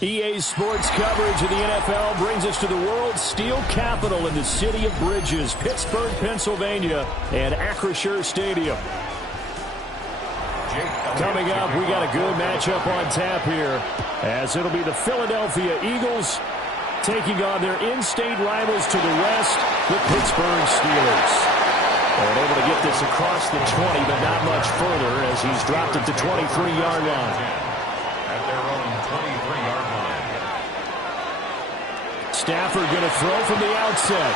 EA Sports coverage of the NFL brings us to the world's steel capital in the city of Bridges, Pittsburgh, Pennsylvania, and Acrisure Stadium. Coming up, we got a good matchup on tap here, as it'll be the Philadelphia Eagles taking on their in-state rivals to the west, the Pittsburgh Steelers. And able to get this across the 20, but not much further, as he's dropped at the 23-yard line. At their own 23-yard line. Stafford going to throw from the outset.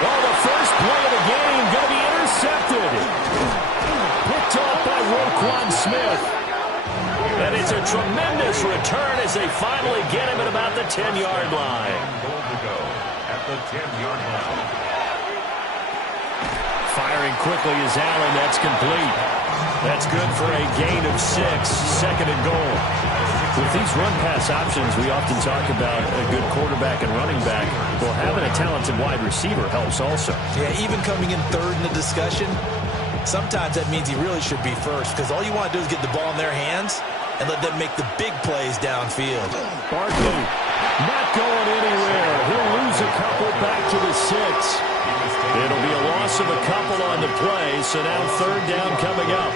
Oh, the first play of the game going to be intercepted. Picked off by Roquan Smith. And it's a tremendous return as they finally get him at about the 10-yard line. Goal to go at the 10-yard line. Firing quickly is Allen. That's complete. That's good for a gain of 6, second and goal. With these run-pass options, we often talk about a good quarterback and running back. Well, having a talented wide receiver helps also. Yeah, even coming in third in the discussion, sometimes that means he really should be first, because all you want to do is get the ball in their hands and let them make the big plays downfield. Barkley not going anywhere. He'll lose a couple back to the 6. It'll be a loss of a couple on the play, so now third down coming up.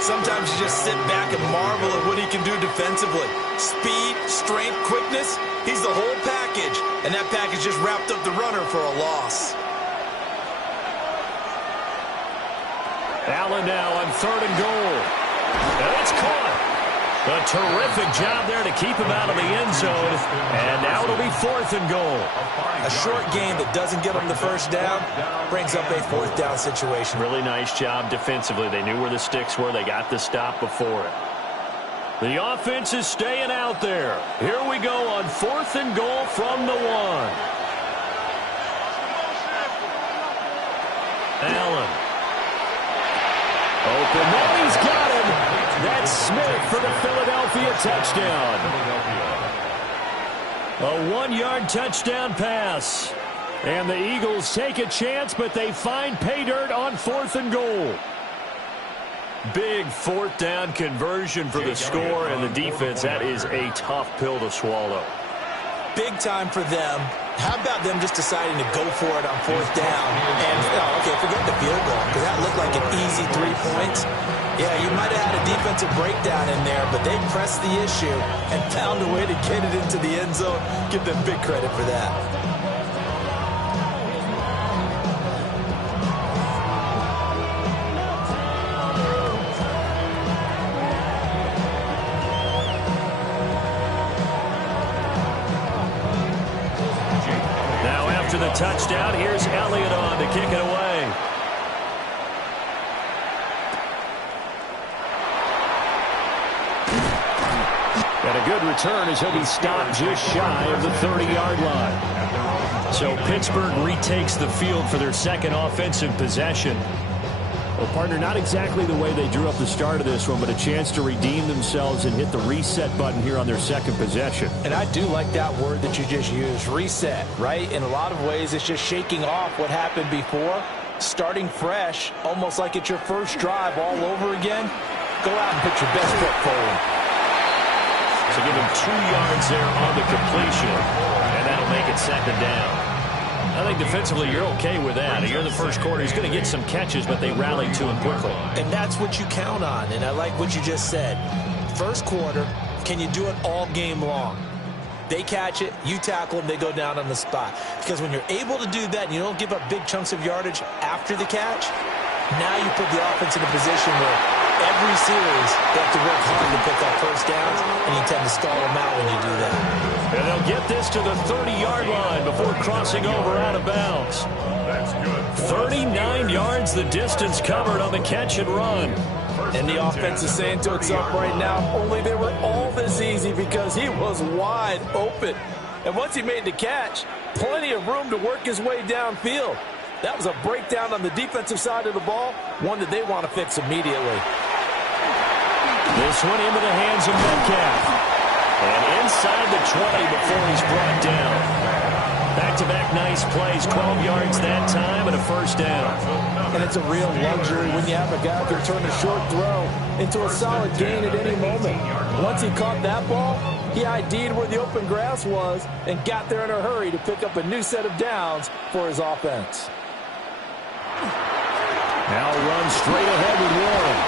Sometimes you just sit back and marvel at what he can do defensively. Speed, strength, quickness, he's the whole package. And that package just wrapped up the runner for a loss. Allen now on third and goal. And it's caught. A terrific job there to keep him out of the end zone. And now it'll be fourth and goal. A short game that doesn't give them the first down brings up a fourth down situation. Really nice job defensively. They knew where the sticks were. They got the stop before it. The offense is staying out there. Here we go on fourth and goal from the 1. Allen. Open. Now he's got him. That's Smith for the Philadelphia touchdown. A 1-yard touchdown pass. And the Eagles take a chance, but they find pay dirt on fourth and goal. Big fourth down conversion for the score, and the defense, that is a tough pill to swallow. Big time for them. How about them just deciding to go for it on fourth down? And, okay, forget the field goal, because that looked like an easy 3 points. Yeah, you might have had a defensive breakdown in there, but they pressed the issue and found a way to get it into the end zone. Give them big credit for that. Now after the touchdown, here's Elliott on to kick it away. And a good return as he'll be stopped just shy of the 30-yard line. So Pittsburgh retakes the field for their second offensive possession. Well, partner, not exactly the way they drew up the start of this one, but a chance to redeem themselves and hit the reset button here on their second possession. And I do like that word that you just used, reset, right? In a lot of ways, it's just shaking off what happened before, starting fresh, almost like it's your first drive all over again. Go out and put your best foot forward. So give him 2 yards there on the completion, and that'll make it second down. I think defensively you're okay with that. Here in the first quarter, he's going to get some catches, but they rallied to him quickly. And that's what you count on, and I like what you just said. First quarter, can you do it all game long? They catch it, you tackle them, they go down on the spot. Because when you're able to do that and you don't give up big chunks of yardage after the catch, now you put the offense in a position where every series they have to work hard to pick up first downs, and you tend to stall them out when you do that. And they'll get this to the 30-yard line before crossing over out of bounds. That's good. 39 yards the distance covered on the catch and run. And the offense is saying to itself right now, only they were all this easy because he was wide open. And once he made the catch, plenty of room to work his way downfield. That was a breakdown on the defensive side of the ball, one that they want to fix immediately. This one into the hands of Metcalf. And inside the 20 before he's brought down. Back back-to-back nice plays, 12 yards that time and a first down. And it's a real luxury when you have a guy who can turn a short throw into a solid gain at any moment. Once he caught that ball, he ID'd where the open grass was and got there in a hurry to pick up a new set of downs for his offense. Now run straight ahead with Warren.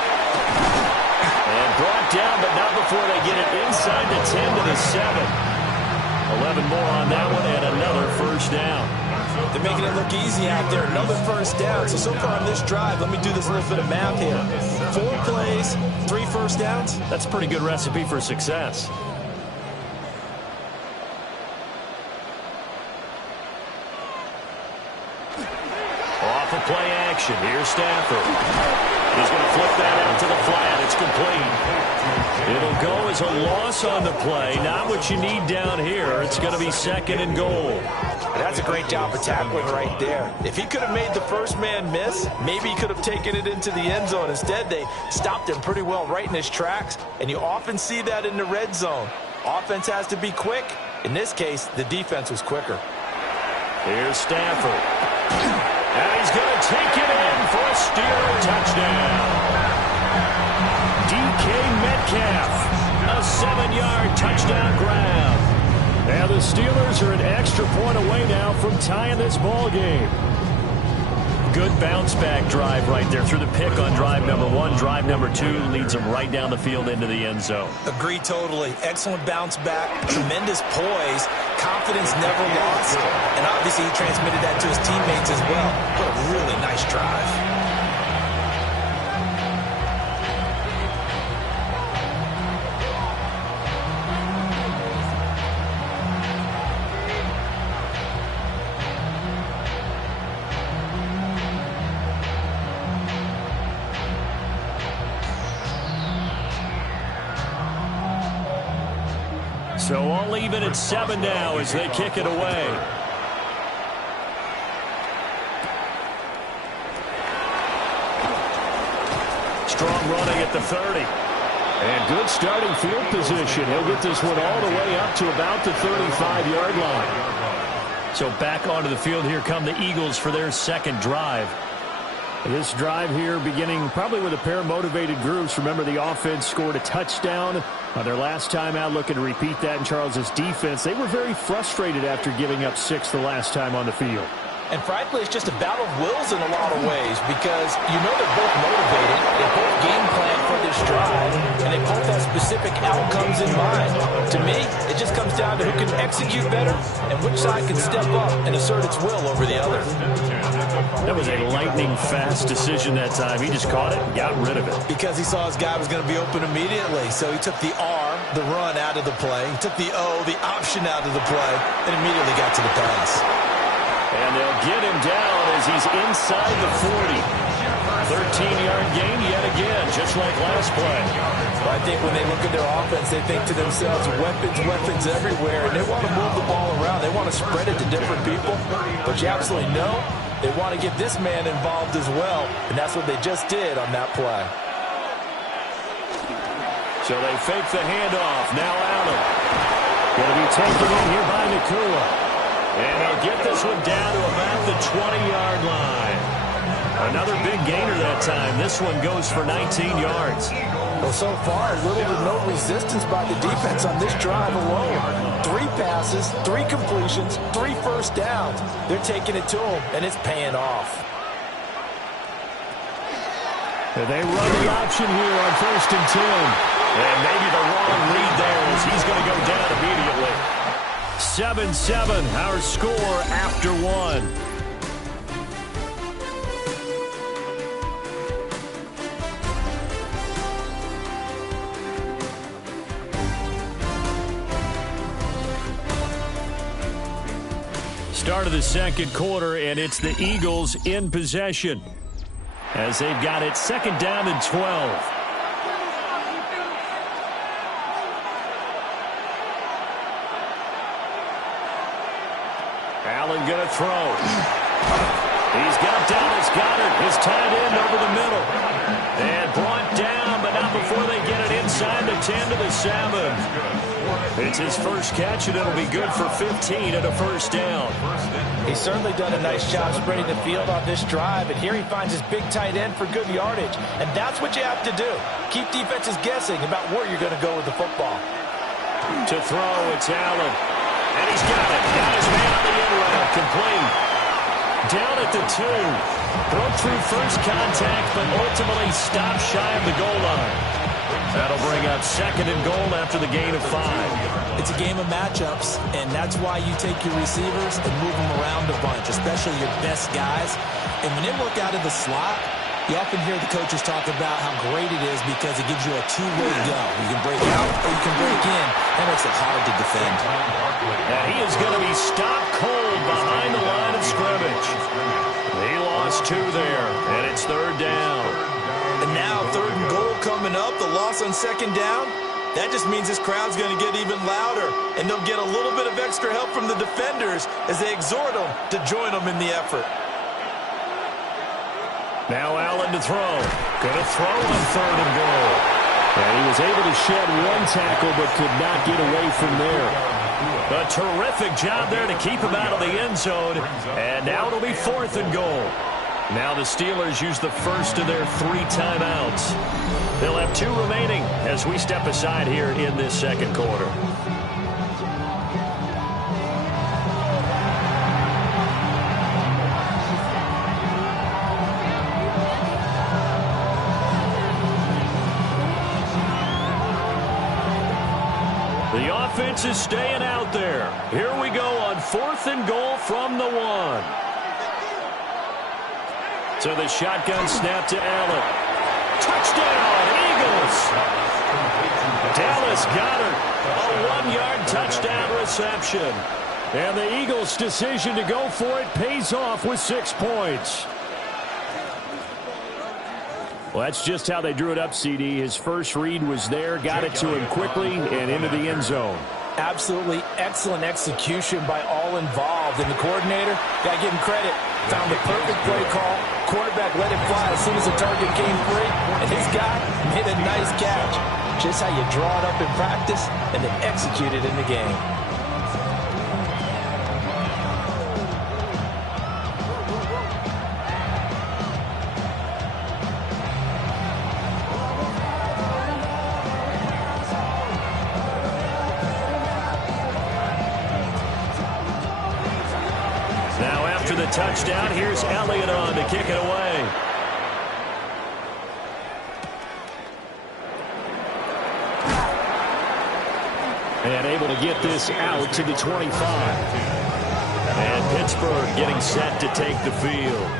And brought down, but not before they get it inside the 10 to the 7. 11 more on that one and another first down. They're making it look easy out there. Another first down. So far on this drive, let me do this little bit of math here. 4 plays, 3 first downs. That's a pretty good recipe for success. Off of play action. Here's Stafford. He's going to flip that out to the flat. It's complete. It'll go as a loss on the play. Not what you need down here. It's going to be 2nd and goal. That's a great job of tackling right there. If he could have made the first man miss, maybe he could have taken it into the end zone. Instead, they stopped him pretty well right in his tracks, and you often see that in the red zone. Offense has to be quick. In this case, the defense was quicker. Here's Stafford. And he's going to take it in for a Steeler touchdown. DK Metcalf, a 7-yard touchdown grab. And the Steelers are an extra point away now from tying this ball game. Good bounce-back drive right there through the pick on drive number 1. Drive number 2 leads them right down the field into the end zone. Agree totally. Excellent bounce back, tremendous poise, confidence never lost, and obviously he transmitted that to his teammates as well. What a really nice drive. So all even at 7 now as they kick it away. Strong running at the 30. And good starting field position. He'll get this one all the way up to about the 35-yard line. So back onto the field here come the Eagles for their second drive. This drive here beginning probably with a pair of motivated groups. Remember, the offense scored a touchdown on their last time out, looking to repeat that in Charles's defense. They were very frustrated after giving up 6 the last time on the field. And frankly, it's just a battle of wills in a lot of ways because you know they're both motivated. They both game plan for this drive, and they both have specific outcomes in mind. To me, it just comes down to who can execute better and which side can step up and assert its will over the other. That was a lightning-fast decision that time. He just caught it and got rid of it. Because he saw his guy was going to be open immediately. So he took the R, the run, out of the play. He took the O, the option, out of the play, and immediately got to the pass. And they'll get him down as he's inside the 40. 13-yard gain yet again, just like last play. Well, I think when they look at their offense, they think to themselves, weapons everywhere, and they want to move the ball around. They want to spread it to different people. But you absolutely know they want to get this man involved as well, and that's what they just did on that play. So they fake the handoff. Now Allen. Going to be taken in here by Nacua. And they'll get this one down to about the 20-yard line. Another big gainer that time. This one goes for 19 yards. Well, so far, little to no resistance by the defense on this drive alone. 3 passes, 3 completions, 3 first downs. They're taking it to him, and it's paying off. And they run the option here on 1st and 10. And maybe the wrong read there as he's going to go down immediately. 7-7, our score after 1. Start of the second quarter, and it's the Eagles in possession as they've got it 2nd down and 12. Allen going to throw. He's got Dallas Goedert. His tight end over the middle. And brought down, but not before they get it inside the 10 to the 7. It's his first catch, and it'll be good for 15 and a first down. He's certainly done a nice job spreading the field on this drive, and here he finds his big tight end for good yardage. And that's what you have to do. Keep defenses guessing about where you're going to go with the football. To throw, it's Allen. And he's got it. Got his man on the end route. Complete. Down at the 2. Broke through first contact, but ultimately stopped shy of the goal line. That'll bring up second and goal after the gain of 5. It's a game of matchups, and that's why you take your receivers and move them around a bunch, especially your best guys. And when they work out of the slot, you often hear the coaches talk about how great it is because it gives you a two-way go. You can break out or you can break in. That makes it hard to defend. And he is going to be stopped cold behind the line of scrimmage. He lost 2 there, and it's third down. And now third and goal coming up, the loss on second down. That just means this crowd's going to get even louder, and they'll get a little bit of extra help from the defenders as they exhort them to join them in the effort. Now Allen to throw. Going to throw on third and goal. And he was able to shed one tackle but could not get away from there. A terrific job there to keep him out of the end zone. And now it'll be fourth and goal. Now the Steelers use the first of their 3 timeouts. They'll have 2 remaining as we step aside here in this second quarter. The offense is staying out there. Here we go on fourth and goal from the 1. So the shotgun snap to Allen. Touchdown, Eagles! Dallas Goedert, a 1-yard touchdown reception. And the Eagles' decision to go for it pays off with 6 points. Well, that's just how they drew it up, CD. His first read was there, got it to him quickly, and into the end zone. Absolutely excellent execution by all involved. And the coordinator, got to give him credit, found the perfect play call. Quarterback let it fly as soon as the target came free. And his guy made a nice catch. Just how you draw it up in practice and then execute it in the game. Touchdown. Here's Elliott on to kick it away. And able to get this out to the 25. And Pittsburgh getting set to take the field.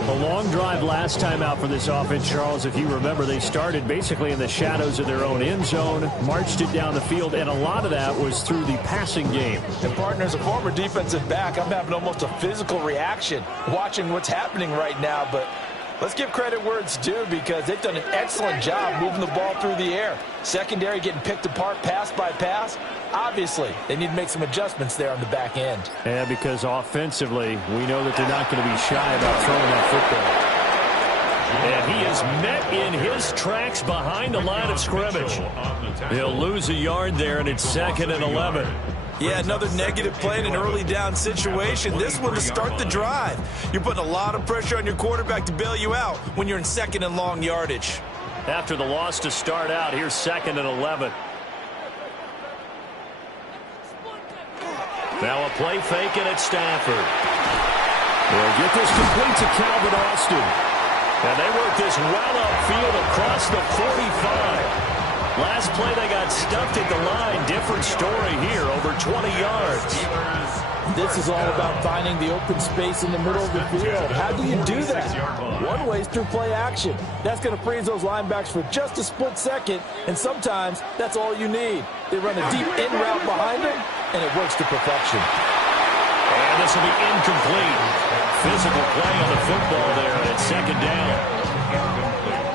A long drive last time out for this offense, Charles. If you remember, they started basically in the shadows of their own end zone, marched it down the field, and a lot of that was through the passing game. And, partner, as a former defensive back, I'm having almost a physical reaction watching what's happening right now. But let's give credit where it's due because they've done an excellent job moving the ball through the air. Secondary getting picked apart pass by pass. Obviously, they need to make some adjustments there on the back end. Yeah, because offensively, we know that they're not going to be shy about throwing that football. And he is met in his tracks behind the line of scrimmage. He'll lose a yard there, and it's 2nd and 11. Yeah, another negative play in an early down situation. This one to start the drive. You're putting a lot of pressure on your quarterback to bail you out when you're in 2nd and long yardage. After the loss to start out, here's 2nd and 11. Now a play fake, and it's Stafford. They'll get this complete to Calvin Austin. And they work this well upfield across the 45. Last play, they got stuffed at the line. Different story here, over 20 yards. This is all about finding the open space in the middle of the field. How do you do that? One way is through play action. That's going to freeze those linebacks for just a split second, and sometimes that's all you need. They run a deep in route behind them, and it works to perfection. And this will be incomplete. Physical play on the football there, and it's 2nd down.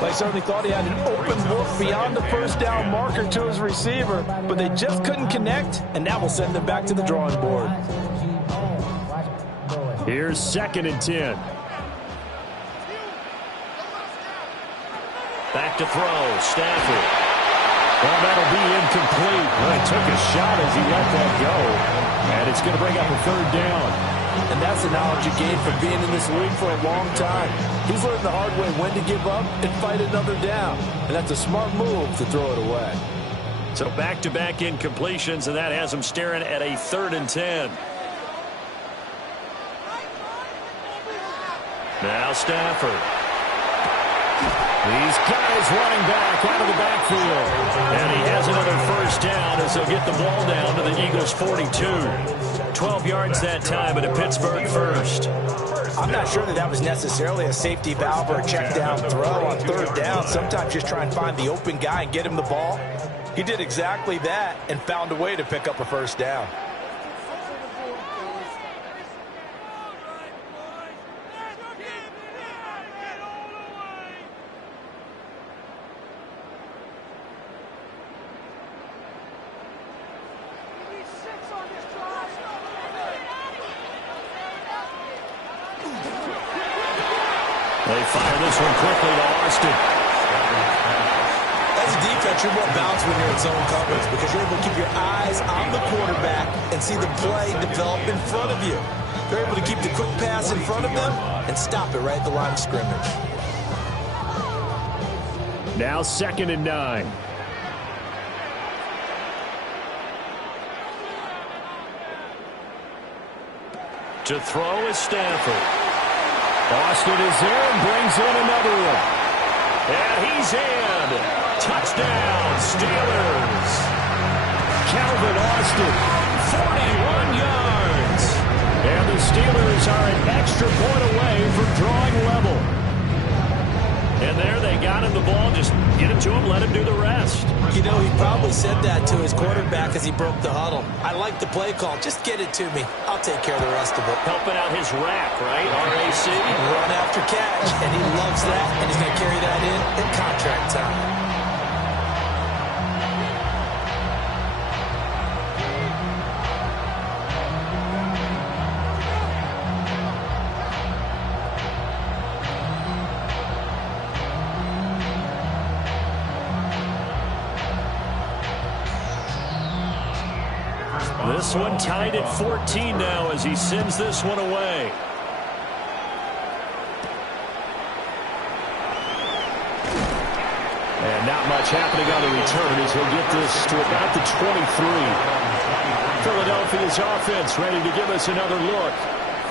They certainly thought he had an open look beyond the first down marker to his receiver, but they just couldn't connect, and that will send them back to the drawing board. Here's 2nd and 10. Back to throw, Stafford. Well, that'll be incomplete. Well, he took a shot as he let that go. And it's going to bring up a third down. And that's the knowledge you gain from being in this league for a long time. He's learned the hard way when to give up and fight another down. And that's a smart move to throw it away. So back-to-back incompletions, and that has him staring at a 3rd and 10. Now Stafford. These guys running back out of the backfield. And he has another first down as they'll get the ball down to the Eagles' 42. 12 yards that time, and a Pittsburgh first. I'm not sure that was necessarily a safety valve or a check down throw on 3rd down. Sometimes just try and find the open guy and get him the ball. He did exactly that and found a way to pick up a first down. They fire this one quickly to Austin. As a defense, you're more balanced when you're in zone coverage because you're able to keep your eyes on the quarterback and see the play develop in front of you. They're able to keep the quick pass in front of them and stop it right at the line of scrimmage. Now 2nd and 9. To throw is Stafford. Austin is there and brings in another one. And he's in. Touchdown, Steelers. Calvin Austin, 41 yards. And the Steelers are an extra point away from drawing level. And there they got him the ball. Just get it to him, let him do the rest. You know, he probably said that to his quarterback as he broke the huddle. I like the play call. Just get it to me. I'll take care of the rest of it. Helping out his rack, right? RAC. Run after catch, and he loves that, and he's going to carry that in contract time. This one tied at 14 now as he sends this one away. And not much happening on the return as he'll get this to about the 23. Philadelphia's offense ready to give us another look.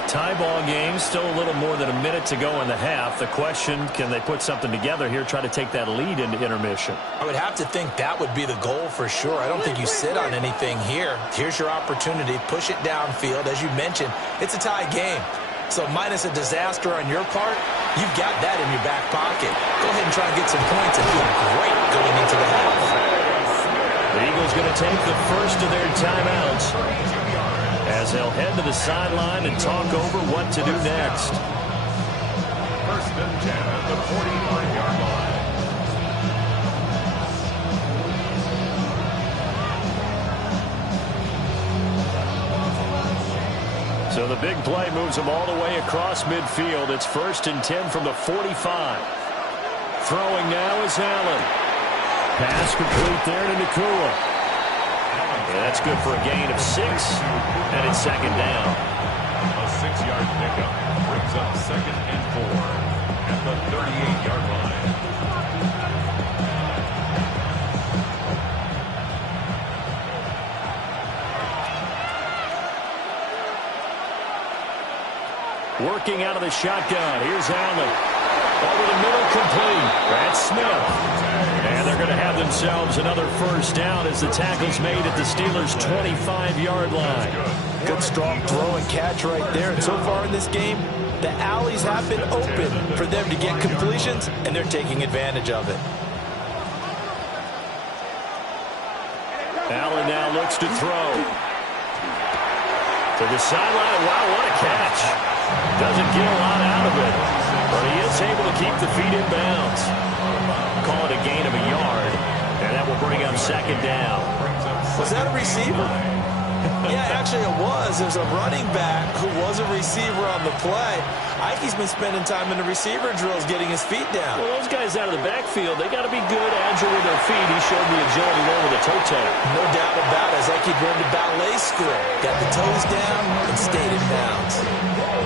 Tie ball game, still a little more than a minute to go in the half. The question, can they put something together here, try to take that lead into intermission? I would have to think that would be the goal for sure. I don't think you sit on anything here. Here's your opportunity. Push it downfield. As you mentioned, it's a tie game. So minus a disaster on your part, you've got that in your back pocket. Go ahead and try and get some points and feel great going into the half. The Eagles going to take the first of their timeouts as they'll head to the sideline and talk over what to do next. 1st and 10 at the 45-yard line. So the big play moves them all the way across midfield. It's 1st and 10 from the 45. Throwing now is Allen. Pass complete there to Nakua. Yeah, that's good for a gain of 6, and it's 2nd down. A 6-yard pickup brings up 2nd and 4 at the 38-yard line. Working out of the shotgun. Here's Allen. Over the middle, complete. That's Smith. And they're going to have themselves another first down as the tackle's made at the Steelers' 25-yard line. Good strong throw and catch right there. And so far in this game, the alleys have been open for them to get completions, and they're taking advantage of it. Allen now looks to throw. To the sideline. Wow, what a catch. Doesn't get a lot out of it, but he is able to keep the feet in bounds. Call it a gain of a yard, and that will bring up 2nd down. Was that a receiver? Yeah, actually it was. There's a running back who was a receiver on the play. Ikey's been spending time in the receiver drills getting his feet down. Well, those guys out of the backfield, they got to be good, agile with their feet. He showed the agility there with a toe tap. No doubt about it. As Ikey going to ballet school. Got the toes down and stayed in bounds.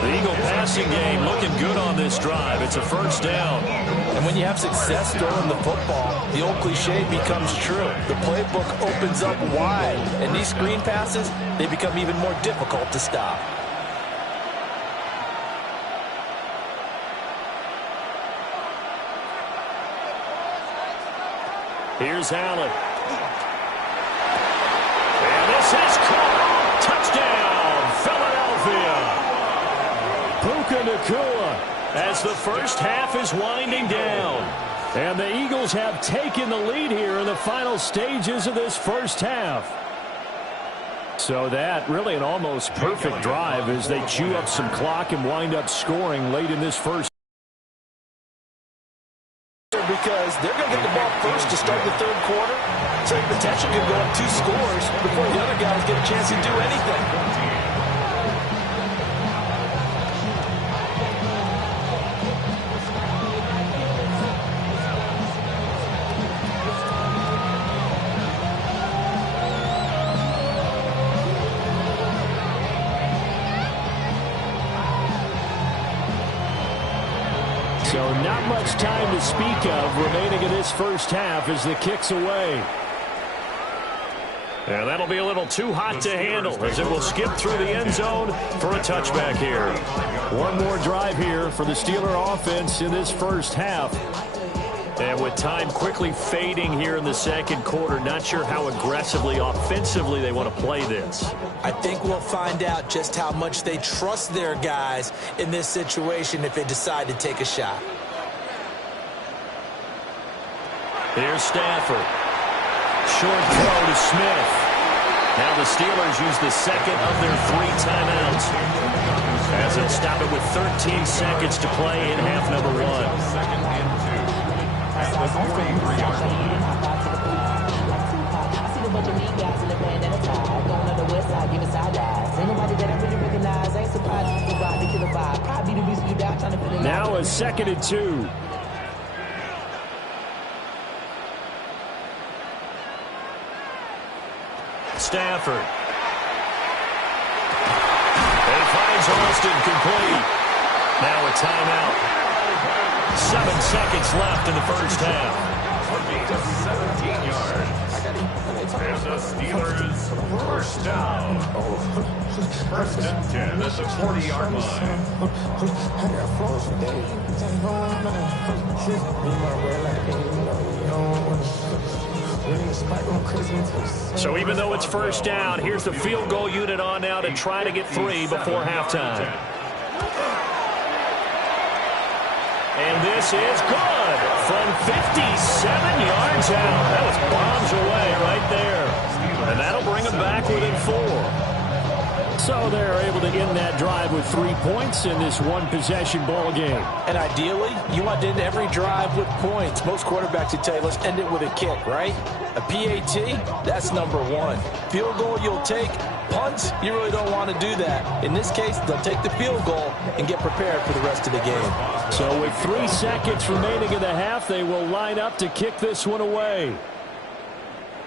The Eagle passing game looking good on this drive. It's a first down. And when you have success throwing the football, the old cliche becomes true. The playbook opens up wide. And these screen passes, they become even more difficult to stop. Here's Allen. And this is caught. Touchdown, Philadelphia. Puka Nacua as the first half is winding down. And the Eagles have taken the lead here in the final stages of this first half. So that really an almost perfect drive as they chew up some clock and wind up scoring late in this first. Because they're going to get the ball first to start the third quarter. So the potential could go up 2 scores before the other guys get a chance to do anything. So not much time to speak of remaining in this first half as the kick's away. And that'll be a little too hot to handle as it will skip through the end zone for a touchback here. One more drive here for the Steeler offense in this first half. And with time quickly fading here in the second quarter, not sure how aggressively, offensively they want to play this. I think we'll find out just how much they trust their guys in this situation if they decide to take a shot. Here's Stafford. Short throw to Smith. Now the Steelers use the second of their 3 timeouts as they'll stop it with 13 seconds to play in half number 1. Second and 2. At the 43-yard line. I see a bunch of mean guys in the band at a time. Going on the west side, giving side eyes. Ain't nobody that I really recognize. Ain't surprised to survive the killer vibe. Probably the reason you die trying to fit in. Now a second and 2. Stafford. And he finds Austin complete. Now a timeout. 7 seconds left in the first half. To 17 yards. There's a Steelers first down. First and 10 at the 40-yard line. So even though it's first down, here's the field goal unit on now to try to get 3 before halftime. And this is good from 57 yards out. That was bombs away right there. And that'll bring them back within 4. So they're able to end that drive with 3 points in this one-possession ball game. And ideally, you want to end every drive with points. Most quarterbacks would tell you, let's end it with a kick, right? A PAT, that's number 1. Field goal you'll take. Punts, you really don't want to do that. In this case, they'll take the field goal and get prepared for the rest of the game. So with 3 seconds remaining in the half, they will line up to kick this one away.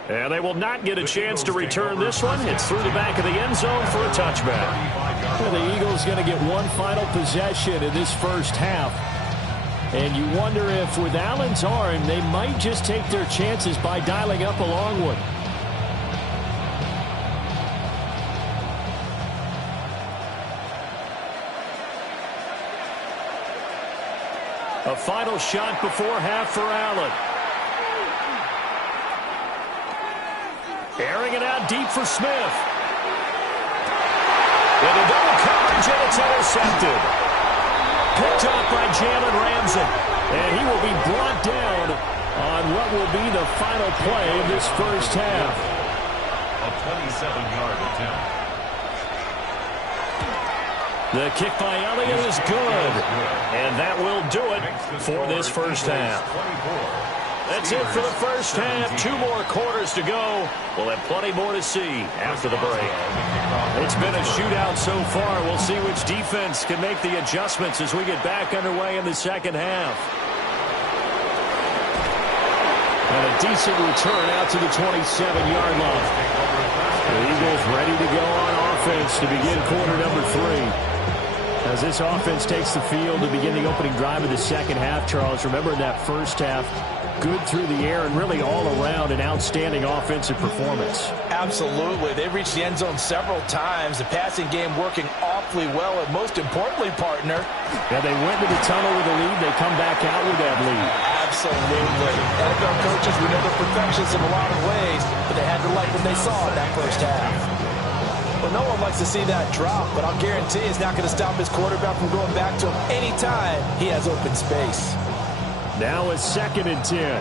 And they will not get a chance to return this one. It's through the back of the end zone for a touchback. And the Eagles going to get one final possession in this first half. And you wonder if with Allen's arm, they might just take their chances by dialing up a long one. A final shot before half for Allen. Airing it out deep for Smith. And a double coverage, and it's intercepted. Picked up by Jalen Ramsey. And he will be brought down on what will be the final play of this first half. A 27-yard attempt. The kick by Elliott is good. And that will do it for this first half. That's it for the first half. 2 more quarters to go. We'll have plenty more to see after the break. It's been a shootout so far. We'll see which defense can make the adjustments as we get back underway in the second half. And a decent return out to the 27-yard line. The Eagles ready to go on offense to begin quarter number 3. As this offense takes the field to begin the opening drive of the second half, Charles, remember in that first half, good through the air and really all around an outstanding offensive performance. Absolutely. They reached the end zone several times. The passing game working awfully well, and most importantly, partner. Yeah, they went to the tunnel with a lead. They come back out with that lead. Absolutely. NFL coaches, we know they're perfectionists in a lot of ways, but they had to like what they saw in that first half. Well, no one likes to see that drop, but I'll guarantee it's not going to stop his quarterback from going back to him anytime he has open space. Now a 2nd and 10.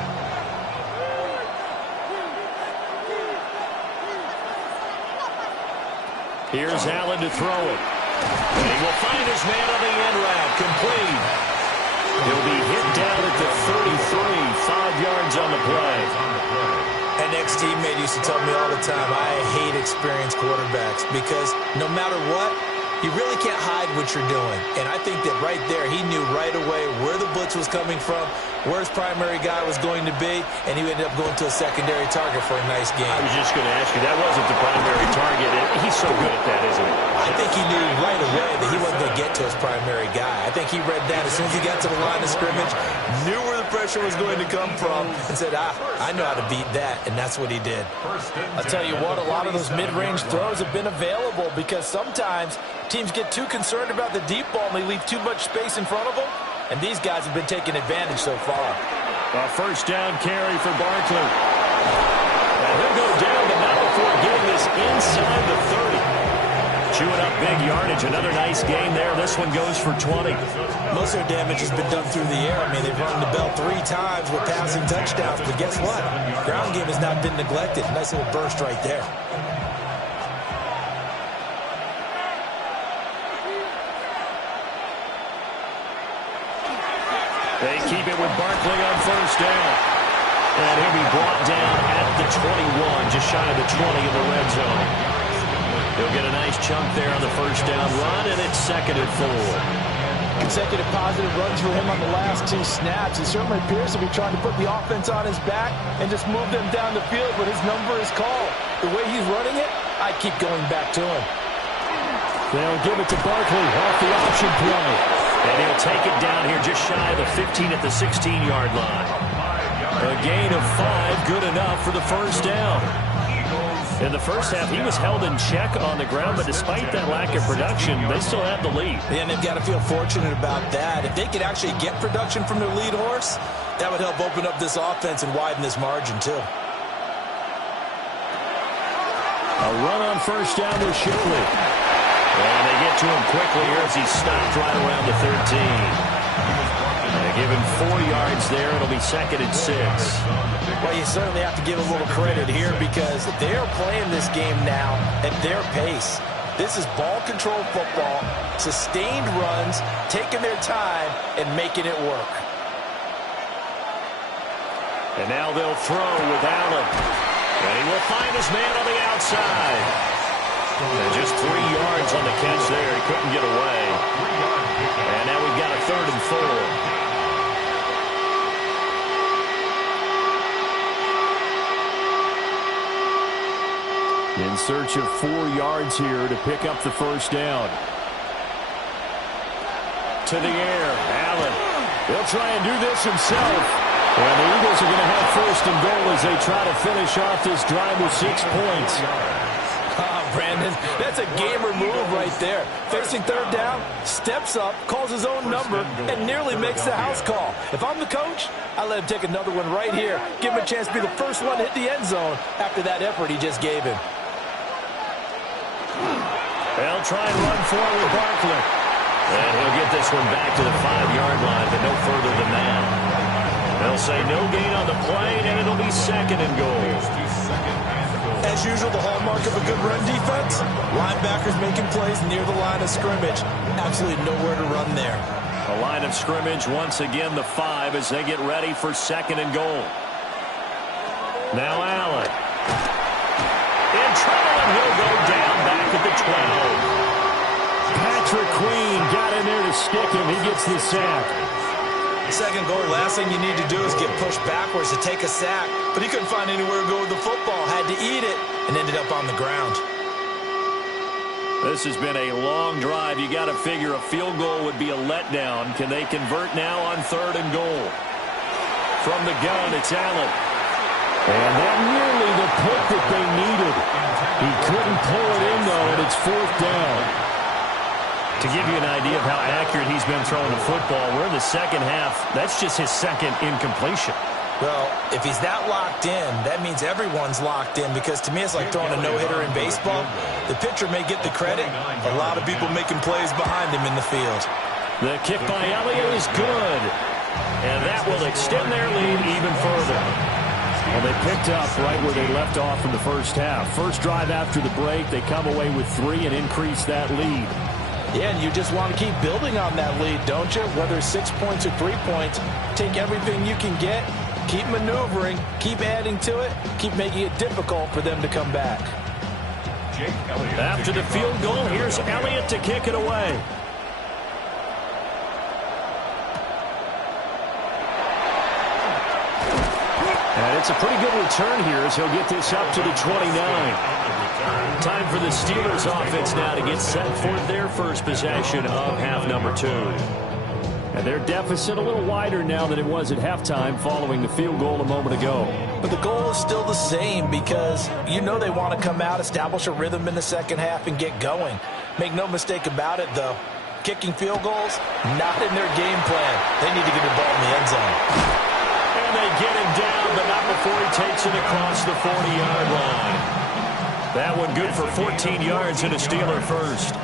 Here's Allen to throw it. And he will find his man on the end route. Complete. He'll be hit down at the 33. 5 yards on the play. An ex-teammate used to tell me all the time, I hate experienced quarterbacks because no matter what, you really can't hide what you're doing. And I think that right there, he knew right away where the blitz was coming from, where his primary guy was going to be, and he ended up going to a secondary target for a nice game. I was just going to ask you, that wasn't the primary target. He's so good at that, isn't he? I think he knew right away that he wasn't going to get to his primary guy. I think he read that as soon as he got to the line of scrimmage, knew where the pressure was going to come from, and said, I know how to beat that, and that's what he did. I'll tell you what, a lot of those mid-range throws have been available because sometimes teams get too concerned about the deep ball and they leave too much space in front of them, and these guys have been taking advantage so far. A first down carry for Barkley. And he'll go down, but not before getting this inside the 30. Chewing up big yardage. Another nice game there. This one goes for 20. Most of their damage has been done through the air. I mean, they've rung the bell 3 times with passing touchdowns, but guess what? Ground game has not been neglected. Nice little burst right there. They keep it with Barkley on first down. And he'll be brought down at the 21, just shy of the 20 in the red zone. He'll get a nice chunk there on the first down run, and it's 2nd and 4. Consecutive positive runs for him on the last 2 snaps. He certainly appears to be trying to put the offense on his back and just move them down the field when his number is called. The way he's running it, I keep going back to him. They'll give it to Barkley off the option play. And he'll take it down here just shy of the 15 at the 16-yard line. A gain of 5, good enough for the first down. In the first half, he was held in check on the ground, but despite that lack of production, they still have the lead. And they've got to feel fortunate about that. If they could actually get production from their lead horse, that would help open up this offense and widen this margin, too. A run on first down with Shipley. And they get to him quickly here as he stopped right around the 13. They give him 4 yards there. It'll be 2nd and 6. Well, you certainly have to give a little credit here because they're playing this game now at their pace. This is ball control football, sustained runs, taking their time, and making it work. And now they'll throw with Allen. And he will find his man on the outside. And just 3 yards on the catch there. He couldn't get away. And now we've got a 3rd and 4. In search of 4 yards here to pick up the first down. To the air, Allen. He'll try and do this himself. And the Eagles are going to have 1st and goal as they try to finish off this drive with 6 points. Brandon, that's a gamer move right there. Facing 3rd down, steps up, calls his own number, and nearly makes the house call. If I'm the coach, I let him take another one right here. Give him a chance to be the first one to hit the end zone after that effort he just gave him. They'll try and run forward with Barkley. And he'll get this one back to the 5-yard line, but no further than that. They'll say no gain on the play, and it'll be 2nd and goal. As usual, the hallmark of a good run defense, linebackers making plays near the line of scrimmage. Absolutely nowhere to run there. A line of scrimmage, once again the 5 as they get ready for 2nd and goal. Now Allen. In trouble, and he'll go down back at the 12. Patrick Queen got in there to stick him. He gets the sack. Second goal, last thing you need to do is get pushed backwards to take a sack. But he couldn't find anywhere to go with the football. Had to eat it and ended up on the ground. This has been a long drive. You got to figure a field goal would be a letdown. Can they convert now on 3rd and goal? From the gun, it's Allen. And that nearly the pick that they needed. He couldn't pull it in, though, and it's 4th down. To give you an idea of how accurate he's been throwing the football, we're in the second half. That's just his second incompletion. Well, if he's that locked in, that means everyone's locked in, because to me it's like throwing a no-hitter in baseball. The pitcher may get the credit. A lot of people making plays behind him in the field. The kick by Elliott is good. And that will extend their lead even further. Well, they picked up right where they left off in the first half. First drive after the break, they come away with 3 and increase that lead. Yeah, and you just want to keep building on that lead, don't you? Whether it's 6 points or 3 points, take everything you can get, keep maneuvering, keep adding to it, keep making it difficult for them to come back. After the field goal, here's Elliott to kick it away. And it's a pretty good return here as he'll get this up to the 29. Time for the Steelers offense now to get set for their first possession of half number 2. And their deficit a little wider now than it was at halftime following the field goal a moment ago. But the goal is still the same, because you know they want to come out, establish a rhythm in the second half, and get going. Make no mistake about it, though. Kicking field goals, not in their game plan. They need to get the ball in the end zone. And they get him down, but not before he takes it across the 40-yard line. That one good for 14 yards and a Steeler first.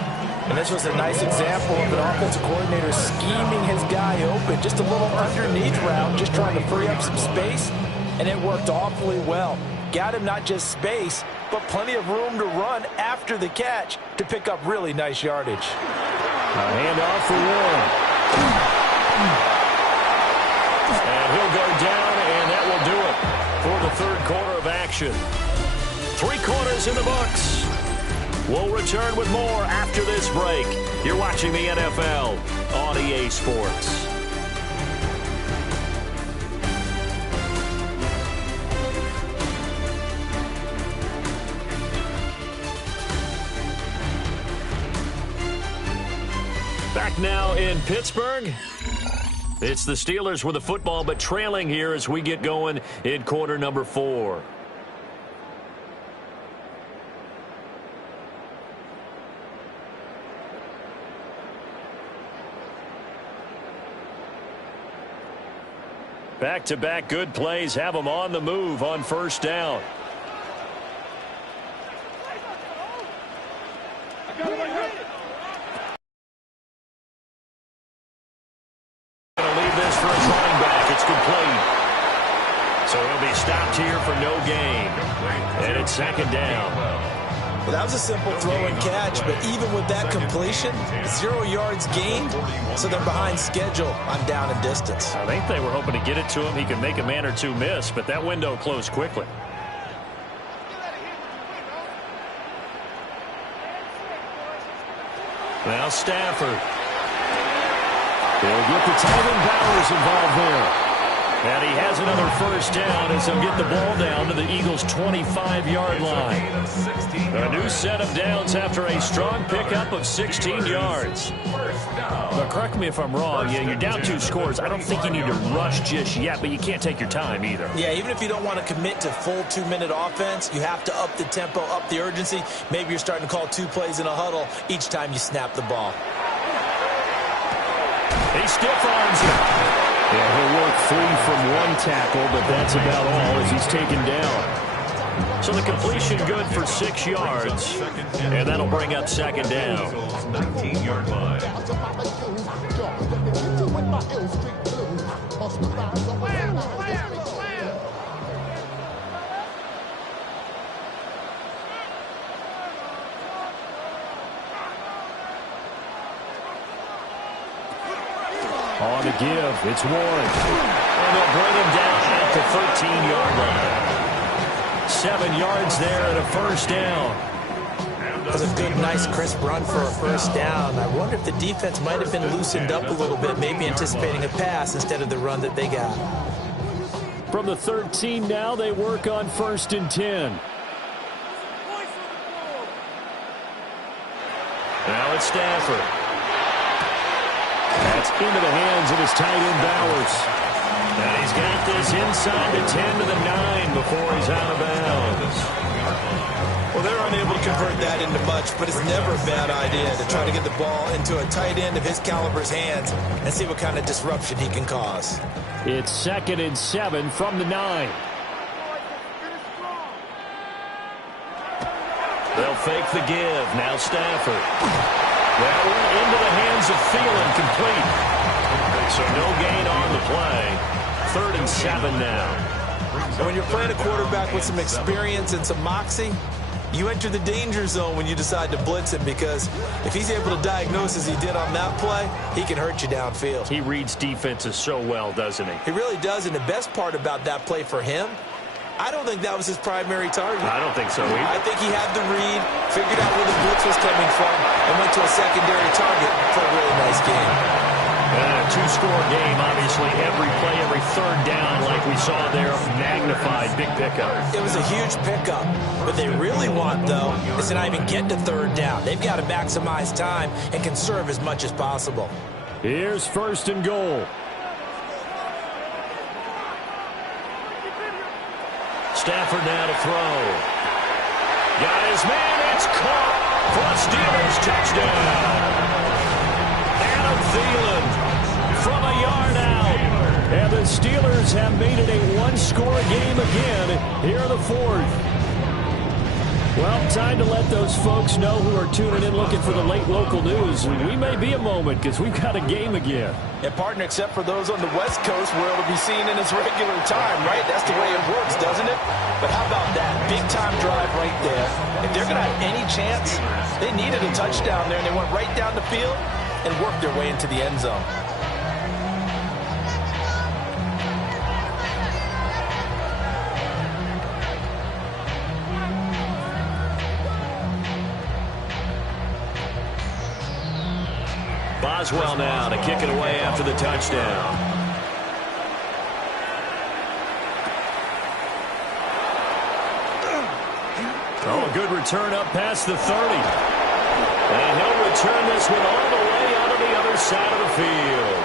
And this was a nice example of an offensive coordinator scheming his guy open. Just a little underneath route, just trying to free up some space, and it worked awfully well. Got him not just space, but plenty of room to run after the catch to pick up really nice yardage. A handoff for Warren. And he'll go down, and that will do it for the third quarter of action. 3 quarters in the books. We'll return with more after this break. You're watching the NFL on EA Sports. Back now in Pittsburgh. It's the Steelers with the football, but trailing here as we get going in quarter number 4. Back-to-back good plays have them on the move on first down. Going to leave this for a running back. It's complete. So he'll be stopped here for no gain. And it's second down. Well, that was a simple throw and catch, but even with that completion, 0 yards gained, so they're behind schedule on down and distance. I think they were hoping to get it to him. He could make a man or two miss, but that window closed quickly. Now Stafford. They'll get the tight end Bowers involved there. And he has another first down as he'll get the ball down to the Eagles' 25-yard line. A new set of downs after a strong pickup of 16 yards. But correct me if I'm wrong, you're down 2 scores. I don't think you need to rush just yet, but you can't take your time either. Yeah, even if you don't want to commit to full 2-minute offense, you have to up the tempo, up the urgency. Maybe you're starting to call 2 plays in a huddle each time you snap the ball. He stiff arms it. Yeah, he'll work free from 1 tackle, but that's about all as he's taken down. So the completion good for 6 yards, and that'll bring up second down. 19-yard line. On the give, it's Warren. And they'll bring him down at the 13-yard line. 7 yards there and a first down. That was a good, nice, crisp run for a first down. I wonder if the defense might have been loosened up a little bit, maybe anticipating a pass instead of the run that they got. From the 13 now, they work on 1st and 10. Now it's Stafford. That's into the hands of his tight end, Bowers. And he's got this inside the 10 to the 9 before he's out of bounds. Well, they're unable to convert that into much, but it's never a bad idea to try to get the ball into a tight end of his caliber's hands and see what kind of disruption he can cause. It's 2nd and 7 from the 9. They'll fake the give. Now Stafford. That one into the hands of Thielen, complete. So no gain on the play. 3rd and 7 now. And when you're playing a quarterback with some experience and some moxie, you enter the danger zone when you decide to blitz him, because if he's able to diagnose as he did on that play, he can hurt you downfield. He reads defenses so well, doesn't he? He really does, and the best part about that play for him, I don't think that was his primary target. I don't think so either. I think he had the read, figured out where the blitz was coming from, and went to a secondary target for a really nice game. A two-score game, obviously, every play, every 3rd down, like we saw there, magnified, big pickup. It was a huge pickup. What they really want, though, is to not even get to 3rd down. They've got to maximize time and conserve as much as possible. Here's 1st and goal. Stafford now to throw. Got his man, it's caught for a Steelers touchdown. Adam Thielen from a yard out. And the Steelers have made it a one-score game again here in the 4th. Well, time to let those folks know who are tuning in looking for the late local news. We may be a moment because we've got a game again. And, partner, except for those on the West Coast where it'll be seen in its regular time, right? That's the way it works, doesn't it? But how about that big-time drive right there? If they're going to have any chance, they needed a touchdown there, and they went right down the field and worked their way into the end zone. Boswell now to kick it away after the touchdown. Oh, a good return up past the 30. And he'll return this one all the way out of the other side of the field.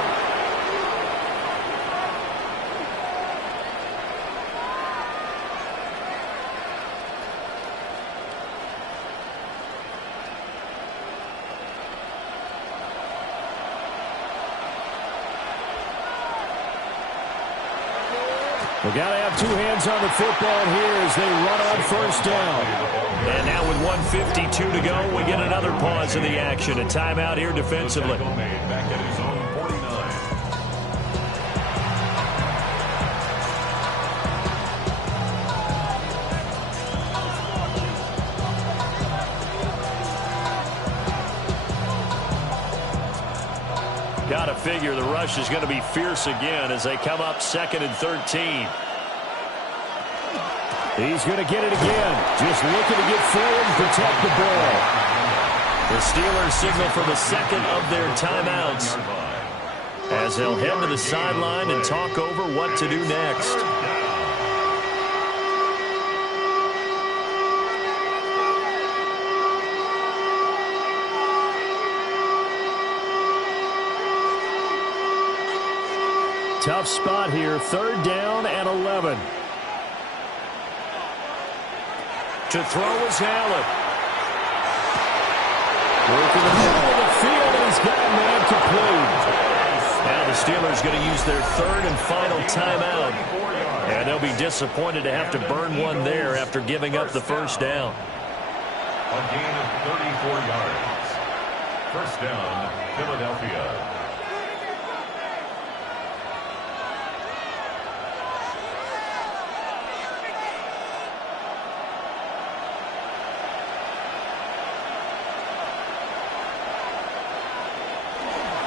We got to have two hands on the football here as they run on 1st down. And now with 1:52 to go, we get another pause in the action. A timeout here defensively. Back at his own 49. Got to figure the rush is going to be fierce again as they come up 2nd and 13. He's going to get it again. Just looking to get forward and protect the ball. The Steelers signal for the 2nd of their timeouts as they'll head to the sideline and talk over what to do next. Tough spot here, 3rd down and 11. To throw is Allen. Working the middle of the field, and he's got a man complete. Now the Steelers going to use their 3rd and final timeout. And they'll be disappointed to have to burn one there after giving up the 1st down. A gain of 34 yards. 1st down, Philadelphia.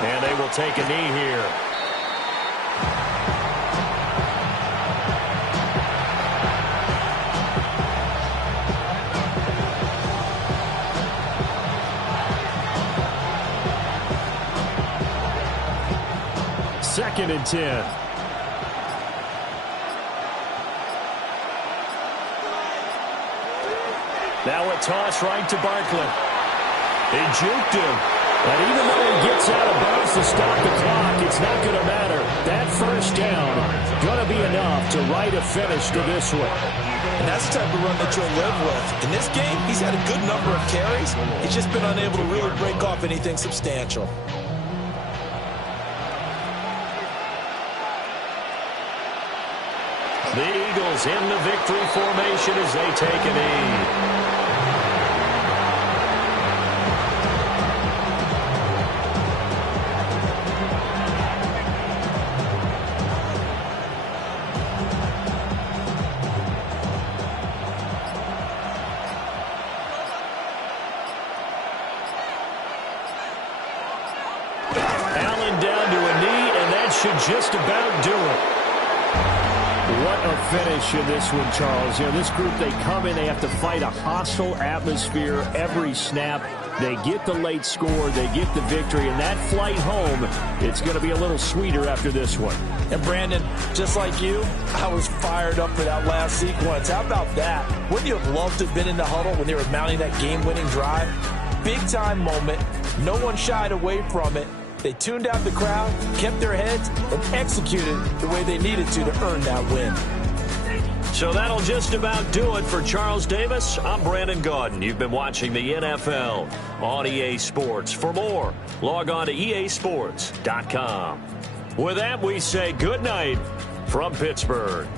And they will take a knee here. 2nd and 10. Now a toss right to Barkley. He juked him. And even though he gets out of bounds to stop the clock, it's not going to matter. That first down going to be enough to write a finish to this one. And that's the type of run that you'll live with. In this game, he's had a good number of carries. He's just been unable to really break off anything substantial. The Eagles in the victory formation as they take a knee. Just about do it. What a finish in this one, Charles. You know, this group, they come in, they have to fight a hostile atmosphere every snap. They get the late score, they get the victory, and that flight home, it's going to be a little sweeter after this one. And Brandon, just like you, I was fired up for that last sequence. How about that? Wouldn't you have loved to have been in the huddle when they were mounting that game-winning drive? Big-time moment. No one shied away from it. They tuned out the crowd, kept their heads, and executed the way they needed to earn that win. So that'll just about do it for Charles Davis. I'm Brandon Gaudin. You've been watching the NFL on EA Sports. For more, log on to easports.com. With that, we say good night from Pittsburgh.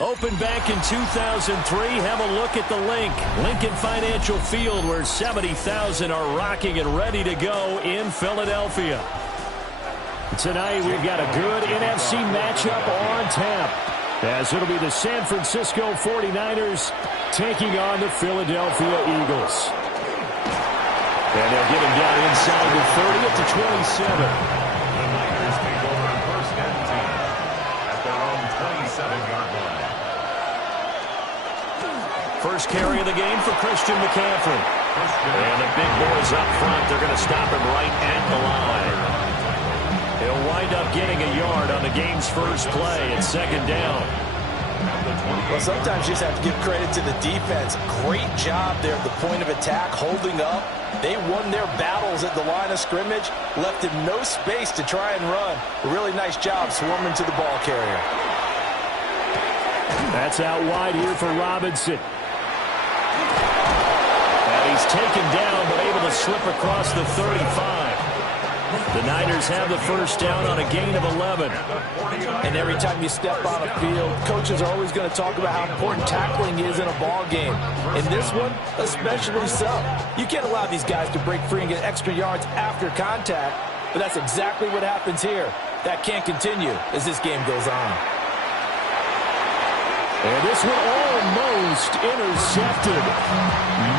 Opened back in 2003, have a look at the link. Lincoln Financial Field, where 70,000 are rocking and ready to go in Philadelphia. Tonight, we've got a good NFC matchup on tap, as it'll be the San Francisco 49ers taking on the Philadelphia Eagles. And they'll get him down inside the 30 at the 27. The Niners take over on 1st and 10 at their own 27-yard line. First carry of the game for Christian McCaffrey. And the big boys up front, they're going to stop him right at the line. He'll wind up getting a yard on the game's first play at 2nd down. Well, sometimes you just have to give credit to the defense. Great job there at the point of attack, holding up. They won their battles at the line of scrimmage, left him no space to try and run. A really nice job swarming to the ball carrier. That's out wide here for Robinson. And he's taken down, but able to slip across the 35. The Niners have the first down on a gain of 11. And every time you step on a field, coaches are always going to talk about how important tackling is in a ball game. In this one, especially so. You can't allow these guys to break free and get extra yards after contact, but that's exactly what happens here. That can't continue as this game goes on. And this one almost intercepted.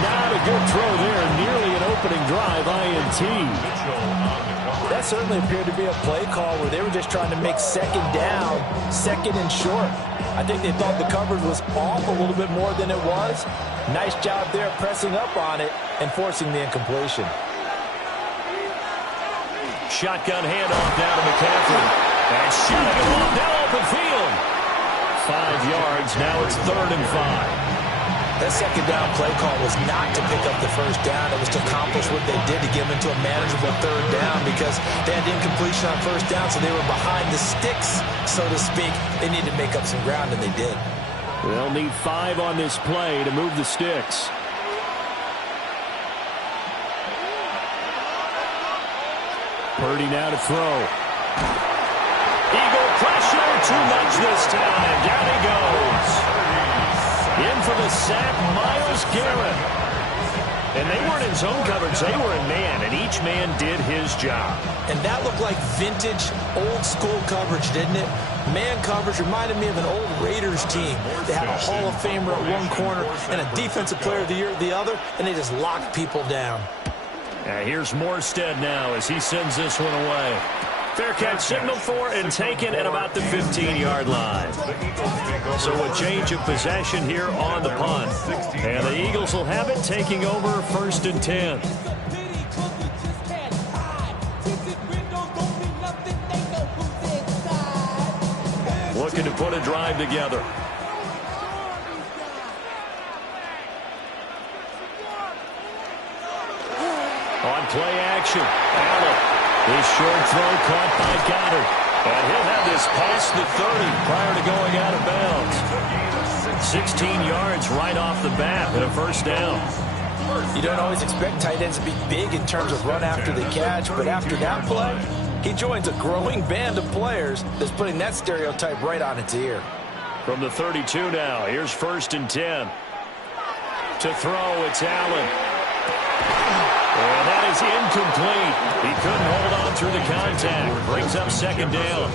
Not a good throw there. Nearly an opening drive, INT. That certainly appeared to be a play call where they were just trying to make 2nd down, 2nd and short. I think they thought the coverage was off a little bit more than it was. Nice job there pressing up on it and forcing the incompletion. Shotgun handoff down to McCaffrey. And shooting it off down open field. 5 yards. Now it's 3rd and 5. That 2nd down play call was not to pick up the first down. It was to accomplish what they did to get them into a manageable 3rd down because they had incompletion on 1st down, so they were behind the sticks, so to speak. They needed to make up some ground, and they did. They'll need 5 on this play to move the sticks. Purdy now to throw. Eagle pressure, too much this time. Down he goes. In for the sack, Myles Garrett. And they weren't in zone coverage, they were in man, and each man did his job. And that looked like vintage, old-school coverage, didn't it? Man coverage reminded me of an old Raiders team. They had a Hall of Famer at one corner and a Defensive Player of the Year at the other, and they just locked people down. Here's Morstead now as he sends this one away. Fair catch signaled for and taken at about the 15-yard line. So a change of possession here on the punt. And the Eagles will have it, taking over 1st and 10. Looking to put a drive together. On play action, Allen. His short throw caught by Goddard. And he'll have this past the 30 prior to going out of bounds. 16 yards right off the bat and a first down. You don't always expect tight ends to be big in terms of run after the catch, but after that play, he joins a growing band of players that's putting that stereotype right on its ear. From the 32 now, here's 1st and 10. To throw, it's Allen. And that is incomplete. He couldn't hold on through the contact. Brings up 2nd down.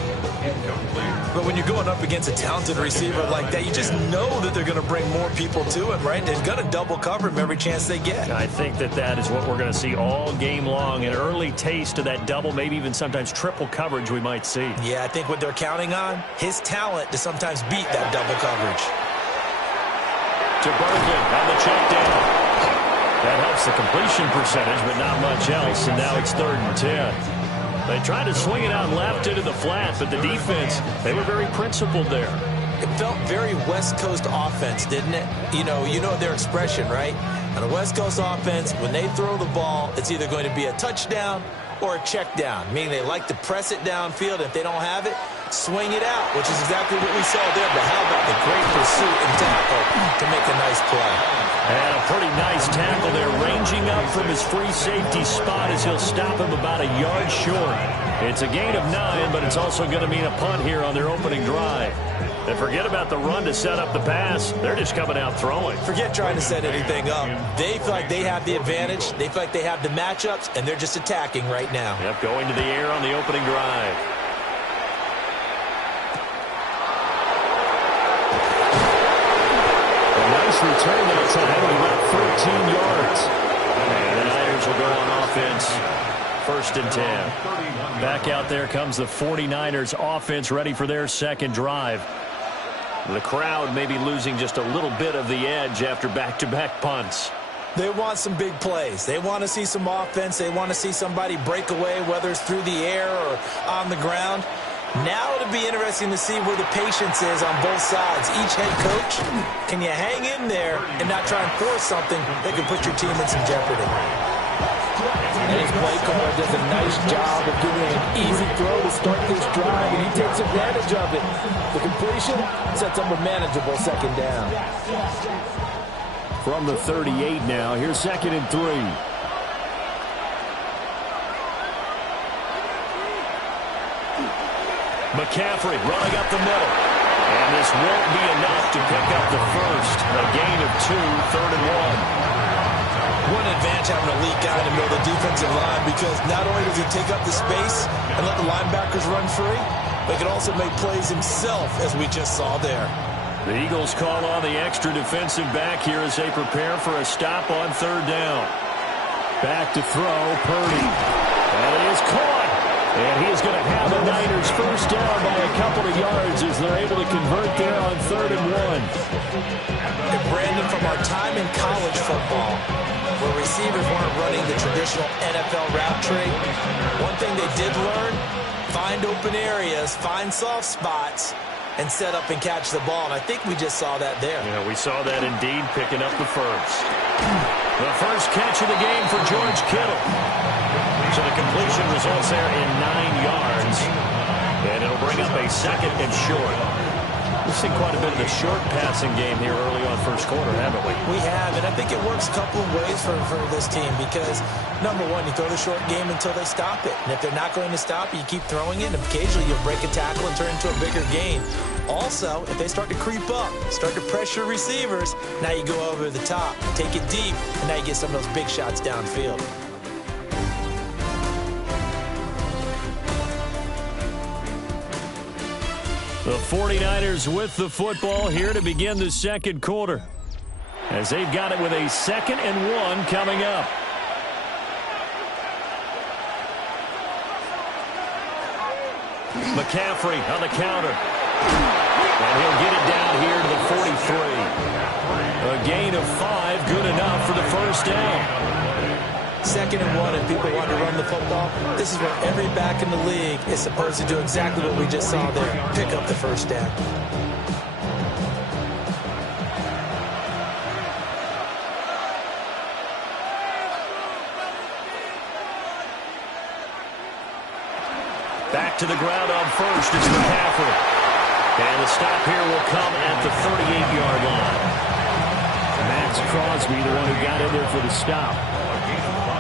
But when you're going up against a talented receiver like that, you just know that they're going to bring more people to him, right? They're going to double cover him every chance they get. I think that is what we're going to see all game long. An early taste of that double, maybe even sometimes triple coverage we might see. Yeah, I think what they're counting on, his talent to sometimes beat that double coverage. To Berglund on the check down. That helps the completion percentage, but not much else, and now it's 3rd and 10. They tried to swing it out left into the flat, but the defense, they were very principled there. It felt very West Coast offense, didn't it? You know their expression, right? On a West Coast offense, when they throw the ball, it's either going to be a touchdown or a check down, meaning they like to press it downfield. If they don't have it, swing it out, which is exactly what we saw there. But how about the great pursuit and tackle to make a nice play? And a pretty nice tackle tackle there, ranging up from his free safety spot as he'll stop him about a yard short. It's a gain of 9, but it's also going to mean a punt here on their opening drive. And forget about the run to set up the pass. They're just coming out throwing. Forget trying to set anything up. They feel like they have the advantage. They feel like they have the matchups, and they're just attacking right now. Yep, going to the air on the opening drive. A nice return that time, about 13 yards. And the Niners will go on offense. 1st and 10. Back out there comes the 49ers offense, ready for their second drive. The crowd may be losing just a little bit of the edge after back-to-back punts. They want some big plays. They want to see some offense. They want to see somebody break away, whether it's through the air or on the ground. Now it'll be interesting to see where the patience is on both sides. Each head coach, can you hang in there and not try and force something that could put your team in some jeopardy? And his play caller does a nice job of giving an easy throw to start this drive, and he takes advantage of it. The completion sets up a manageable 2nd down. From the 38 now, here's 2nd and 3. McCaffrey running up the middle. And this won't be enough to pick up the first. A gain of 2, 3rd and 1. What an advantage having an elite guy in the middle of the defensive line, because not only does he take up the space and let the linebackers run free, but he can also make plays himself, as we just saw there. The Eagles call on the extra defensive back here as they prepare for a stop on 3rd down. Back to throw, Purdy. And it is caught. And he is going to have the Niners first down by a couple of yards as they're able to convert there on 3rd and 1. And Brandon, from our time in college football, where receivers weren't running the traditional NFL route tree, one thing they did learn, find open areas, find soft spots, and set up and catch the ball. And I think we just saw that there. Yeah, we saw that indeed, picking up the first. The first catch of the game for George Kittle. So the completion results there in 9 yards. And it'll bring up a 2nd and short. We've seen quite a bit of the short passing game here early on 1st quarter, haven't we? We have, and I think it works a couple of ways for this team because, number one, you throw the short game until they stop it. And if they're not going to stop it, you keep throwing it, and occasionally you'll break a tackle and turn it into a bigger gain. Also, if they start to creep up, start to pressure receivers, now you go over the top, take it deep, and now you get some of those big shots downfield. The 49ers with the football here to begin the 2nd quarter, as they've got it with a 2nd and 1 coming up. McCaffrey on the counter. And he'll get it down here to the 43. A gain of 5, good enough for the first down. 2nd and 1, and people want to run the football. This is where every back in the league is supposed to do exactly what we just saw there. Pick up the first down. Back to the ground on first is McCaffrey. And the stop here will come at the 38-yard line. Max Crosby, the one who got in there for the stop.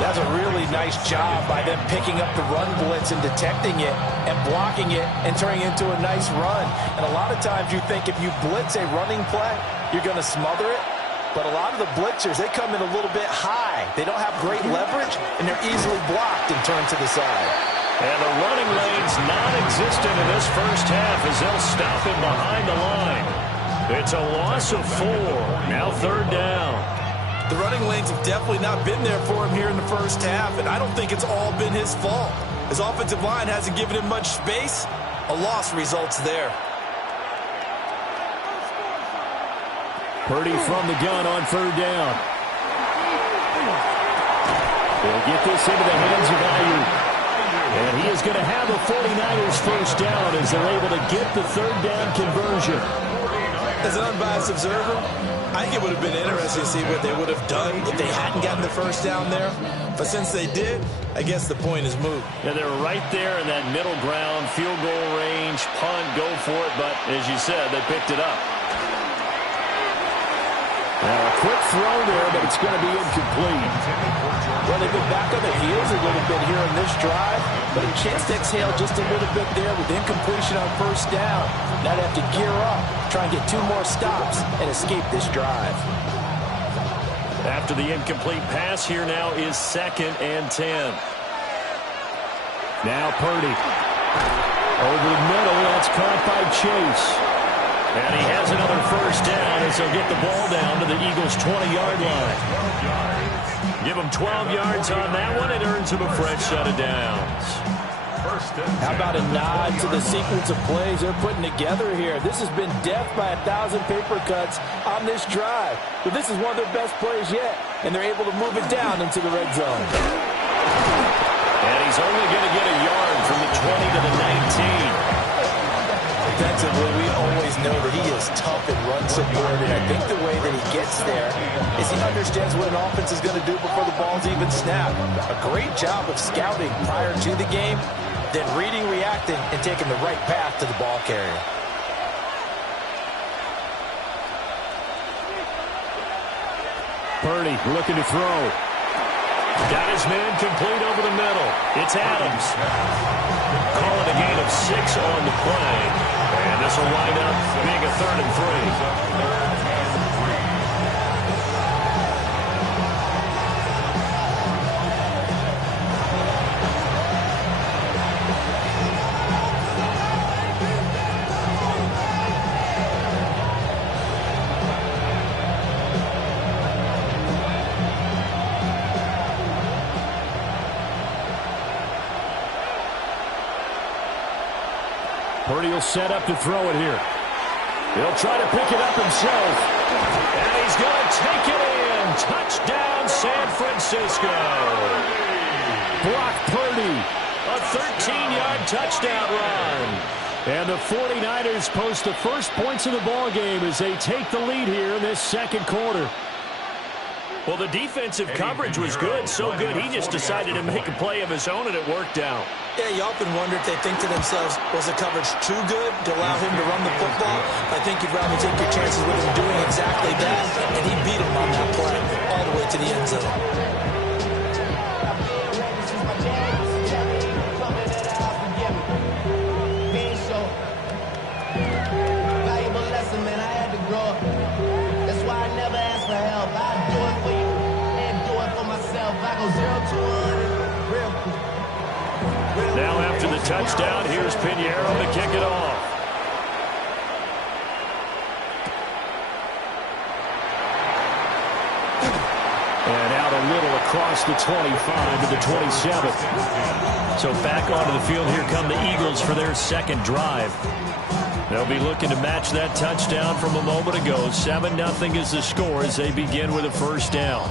That's a really nice job by them picking up the run blitz and detecting it and blocking it and turning it into a nice run. And a lot of times you think if you blitz a running play, you're going to smother it. But a lot of the blitzers, they come in a little bit high. They don't have great leverage, and they're easily blocked and turned to the side. And the running lane's non-existent in this first half as they'll stop him behind the line. It's a loss of 4. Now 3rd down. The running lanes have definitely not been there for him here in the first half, and I don't think it's all been his fault. His offensive line hasn't given him much space. A loss results there. Purdy from the gun on 3rd down. They'll get this into the hands of Ayuk. And he is going to have a 49ers first down as they're able to get the 3rd down conversion. As an unbiased observer, I think it would have been interesting to see what they would have done if they hadn't gotten the first down there. But since they did, I guess the point is moot. Yeah, they were right there in that middle ground, field goal range, punt, go for it. But as you said, they picked it up. Now a quick throw there, but it's going to be incomplete. Well, they've been back on their heels a little bit here on this drive, but a chance to exhale just a little bit there with incompletion on first down. Now they have to gear up, try and get 2 more stops, and escape this drive. After the incomplete pass, here now is 2nd and 10. Now Purdy. Over the middle, that's caught by Chase. And he has another first down as he'll get the ball down to the Eagles' 20-yard line. Give him 12 yards on that one. It earns him a fresh set of downs. How about a nod to the sequence of plays they're putting together here? This has been death by 1,000 paper cuts on this drive. But this is one of their best plays yet, and they're able to move it down into the red zone. And he's only going to get a yard from the 20 to the 19. Defensively, we always know that he is tough and run support, and I think the way that he gets there is he understands what an offense is going to do before the ball's even snapped. A great job of scouting prior to the game, then reading, reacting, and taking the right path to the ball carrier. Purdy looking to throw. Got his man complete over the middle. It's Adams. Call it a gain of 6 on the play. And this will wind up being a 3rd and 3. Purdy will set up to throw it here. He'll try to pick it up himself. And he's going to take it in. Touchdown, San Francisco. Brock Purdy, a 13-yard touchdown run. And the 49ers post the first points of the ball game as they take the lead here in this 2nd quarter. Well, the defensive coverage was good, so good he just decided to make a play of his own, and it worked out. Yeah, you often wonder if they think to themselves, was the coverage too good to allow him to run the football? I think you'd rather take your chances with him doing exactly that, and he beat him on that play all the way to the end zone. Now after the touchdown, here's Pinheiro to kick it off. And out a little across the 25 to the 27. So back onto the field, here come the Eagles for their 2nd drive. They'll be looking to match that touchdown from a moment ago. 7-0 is the score as they begin with a first down.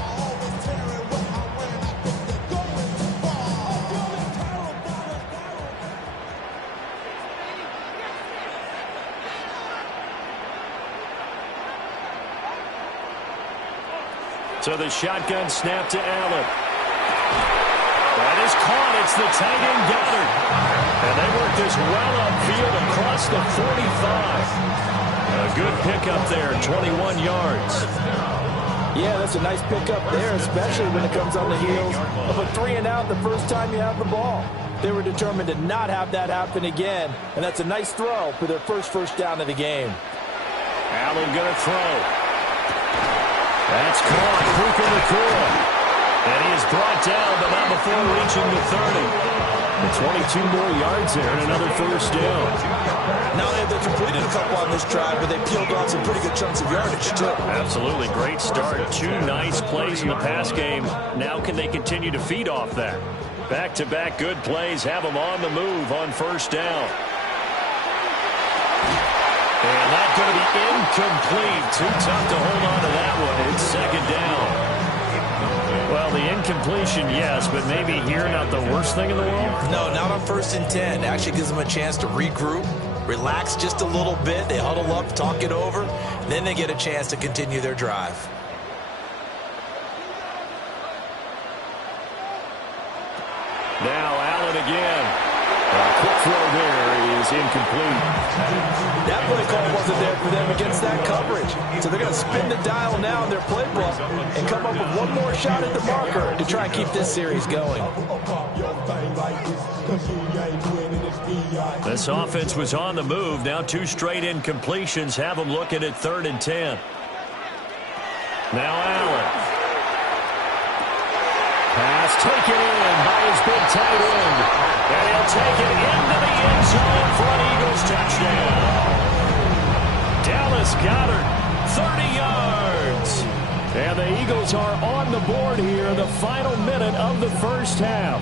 So the shotgun snap to Allen. That is caught. It's the tight end Goddard. And they work this well upfield across the 45. A good pickup there, 21 yards. Yeah, that's a nice pickup there, especially when it comes on the heels of a 3-and-out the first time you have the ball. They were determined to not have that happen again, and that's a nice throw for their first down of the game. Allen going to throw. That's caught. Puka Nacua. And he is brought down, but not before reaching the 30. 22 more yards there and another first down. Now they've completed a couple on this drive, but they peeled off some pretty good chunks of yardage, too. Absolutely. Great start. 2 nice plays in the pass game. Now can they continue to feed off that? Back-to-back good plays have them on the move on first down. And that's going to be incomplete. Too tough to hold on to that one. It's 2nd down. Well, the incompletion, yes, but maybe here not the worst thing in the world? No, not on 1st and 10. Actually gives them a chance to regroup, relax just a little bit. They huddle up, talk it over. Then they get a chance to continue their drive. Now Allen again. Quick throw there is incomplete. That play call wasn't there for them against that coverage. So they're going to spin the dial now in their playbook and come up with one more shot at the marker to try and keep this series going. This offense was on the move. Now 2 straight incompletions have them looking at 3rd and 10. Now Allen. Pass taken in by his big tight end. And he'll take it into the end zone for an Eagles touchdown. Dallas Goedert, 30 yards. And the Eagles are on the board here in the final minute of the first half.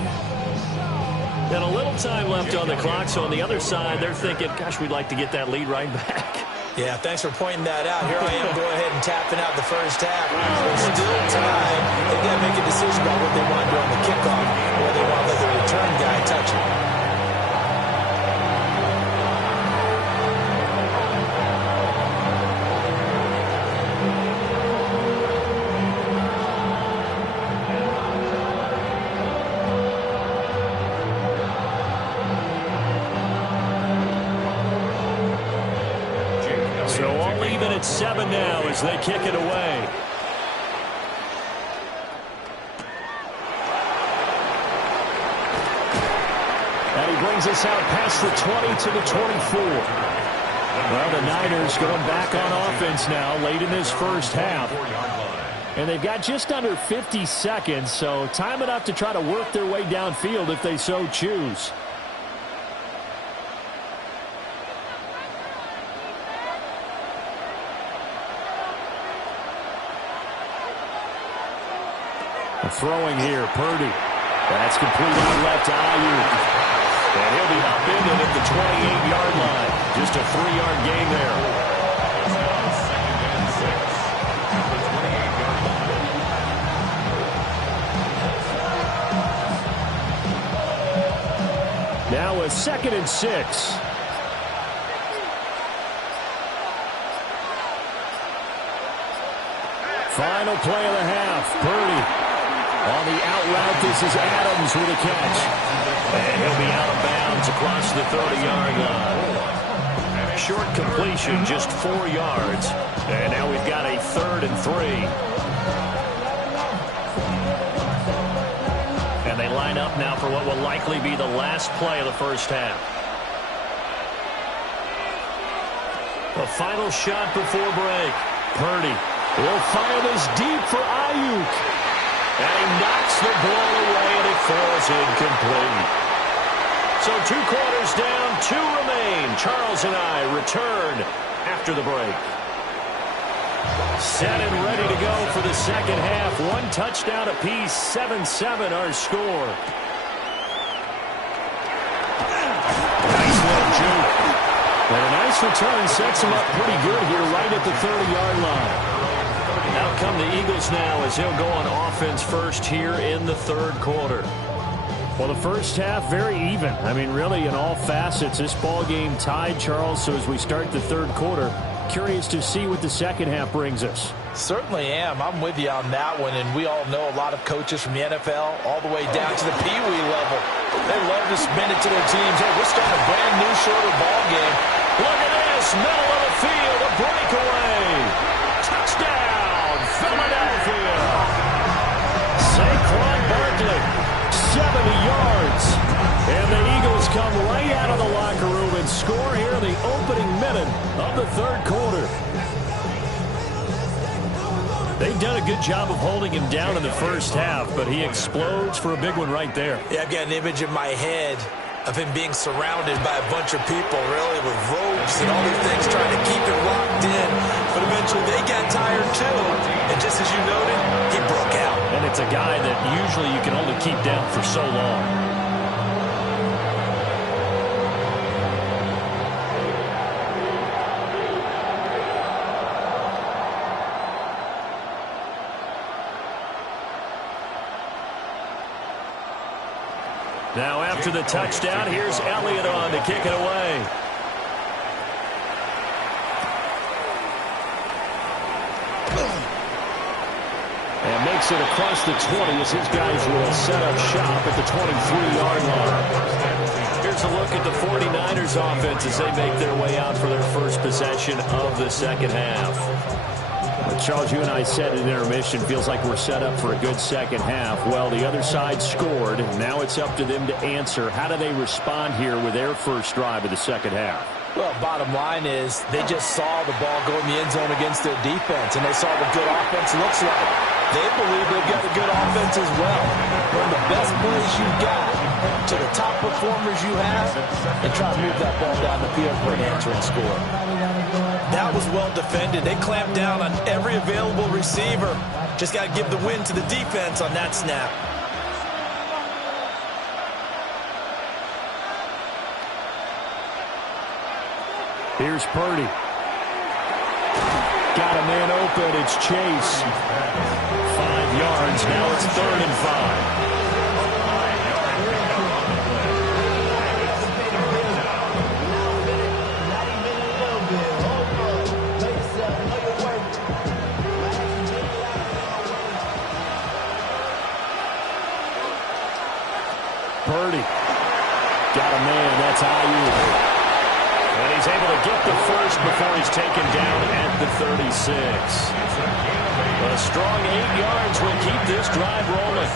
And a little time left on the clock, so on the other side, they're thinking, gosh, we'd like to get that lead right back. Yeah, thanks for pointing that out. Here I am, go ahead and tapping out the first half. There's still time. They've got to make a decision about what they want to do on the kickoff, or they want to let the return guy touch it. So all even at 7 now as they kick it away. And he brings us out past the 20 to the 24. Well, the Niners going back on offense now late in this first half. And they've got just under 50 seconds, so time enough to try to work their way downfield if they so choose. Throwing here, Purdy. That's complete out left to Ayuk. And he'll be upended at the 28-yard line. Just a 3-yard gain there. Now a 2nd and 6. Final play of the half. Purdy. On the out route, this is Adams with a catch. And he'll be out of bounds across the 30-yard line. Short completion, just 4 yards. And now we've got a 3rd and 3. And they line up now for what will likely be the last play of the first half. A final shot before break. Purdy will fire this deep for Ayuk. And he knocks the ball away, and it falls incomplete. So 2 quarters down, 2 remain. Charles and I return after the break. Set and ready to go for the second half. 1 touchdown apiece, 7-7 our score. Nice little juke. And a nice return sets him up pretty good here right at the 30-yard line. Out come the Eagles now as he'll go on offense first here in the 3rd quarter. Well, the first half, very even. I mean, really, in all facets, this ball game tied, Charles. So as we start the 3rd quarter, curious to see what the second half brings us. Certainly am. I'm with you on that one, and we all know a lot of coaches from the NFL all the way down to the Pee Wee level. They love to spin it to their teams. Hey, we're starting a brand new shorter ball game. Look at this, middle of the field, a breakaway. Touchdown, Philadelphia. Saquon Barkley, 70 yards. And the Eagles come right out of the locker room and score here in the opening minute of the 3rd quarter. They've done a good job of holding him down in the first half, but he explodes for a big one right there. Yeah, I've got an image in my head of him being surrounded by a bunch of people, really, with ropes and all these things trying to keep it locked in. But eventually they got tired, too. And just as you noted, he broke out. And it's a guy that usually you can only keep down for so long. Now after the touchdown, here's Elliott on to kick it away. And makes it across the 20 as his guys will set up shop at the 23-yard line. here's a look at the 49ers offense as they make their way out for their first possession of the second half. Well, Charles, you and I said in intermission, feels like we're set up for a good second half. Well, the other side scored. Now it's up to them to answer. How do they respond here with their first drive of the second half? Well, bottom line is they just saw the ball go in the end zone against their defense, and they saw what good offense looks like. They believe they've got a good offense as well. One of the best plays you've got to the top performers you have, and try to move that ball down the field for an answering score. That was well defended. They clamped down on every available receiver. Just got to give the win to the defense on that snap. Here's Purdy. Got a man open. It's Chase. 5 yards. Now it's 3rd and 5. Purdy. Got a man. That's Ayuk. And he's able to get the first before he's taken down at the 36. A strong 8 yards will keep this drive rolling.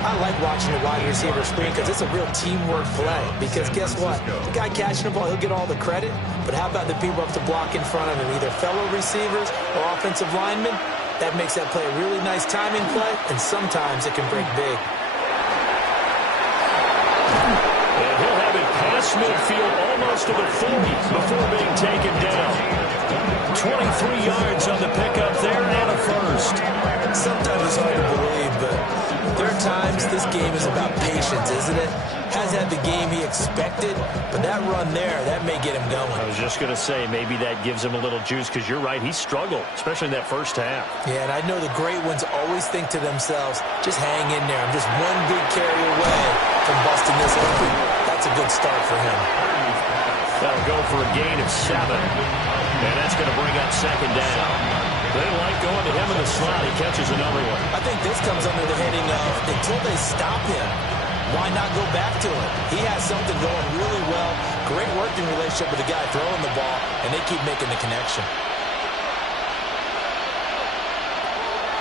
I like watching the wide receiver screen because it's a real teamwork play. Because guess what? The guy catching the ball, he'll get all the credit. But how about the people up to block in front of him, either fellow receivers or offensive linemen? That makes that play a really nice timing play, and sometimes it can break big. And he'll have it past midfield almost to the 40 before being taken down. 23 yards on the pickup there and a first. Sometimes it's hard to believe, but there are times this game is about patience, isn't it? Has had the game he expected, but that run there, that may get him going. I was just going to say, maybe that gives him a little juice, because you're right, he struggled, especially in that first half. Yeah, and I know the great ones always think to themselves, just hang in there. I'm just one big carry away from busting this open. That's a good start for him. That'll go for a gain of 7. And that's going to bring up second down. They like going to him in the slot. He catches another one. I think this comes under the heading of, until they stop him, why not go back to him? He has something going really well. Great working relationship with the guy throwing the ball, and they keep making the connection.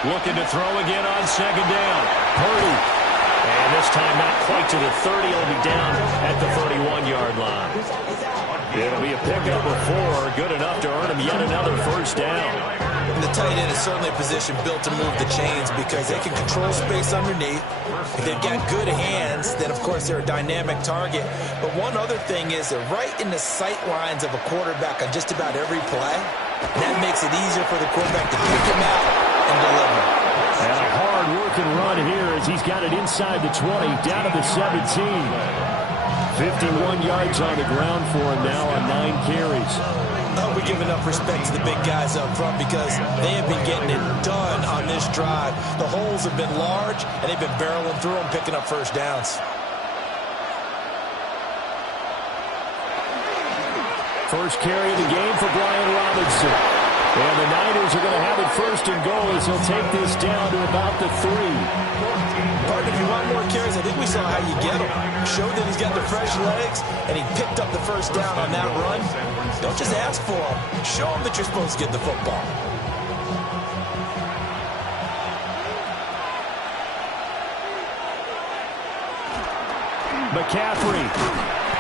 Looking to throw again on second down. Purdy. And this time not quite to the 30. He'll be down at the 31-yard line. It'll be a pickup of 4. Good enough to earn him yet another first down. And the tight end is certainly a position built to move the chains because they can control space underneath. If they've got good hands, then, of course, they're a dynamic target. But one other thing is they're right in the sight lines of a quarterback on just about every play. And that makes it easier for the quarterback to pick him out and deliver. And a hard-working run here as he's got it inside the 20, down to the 17. 51 yards on the ground for him now on 9 carries. I hope we give enough respect to the big guys up front because they have been getting it done on this drive. The holes have been large, and they've been barreling through them, picking up first downs. First carry of the game for Brian Robinson. And the Niners are going to have it first and goal as he'll take this down to about the 3. Pardon, if you want more carries, I think we saw how you get him. Showed that he's got the fresh legs, and he picked up the first down on that run. Don't just ask for him. Show him that you're supposed to get the football. McCaffrey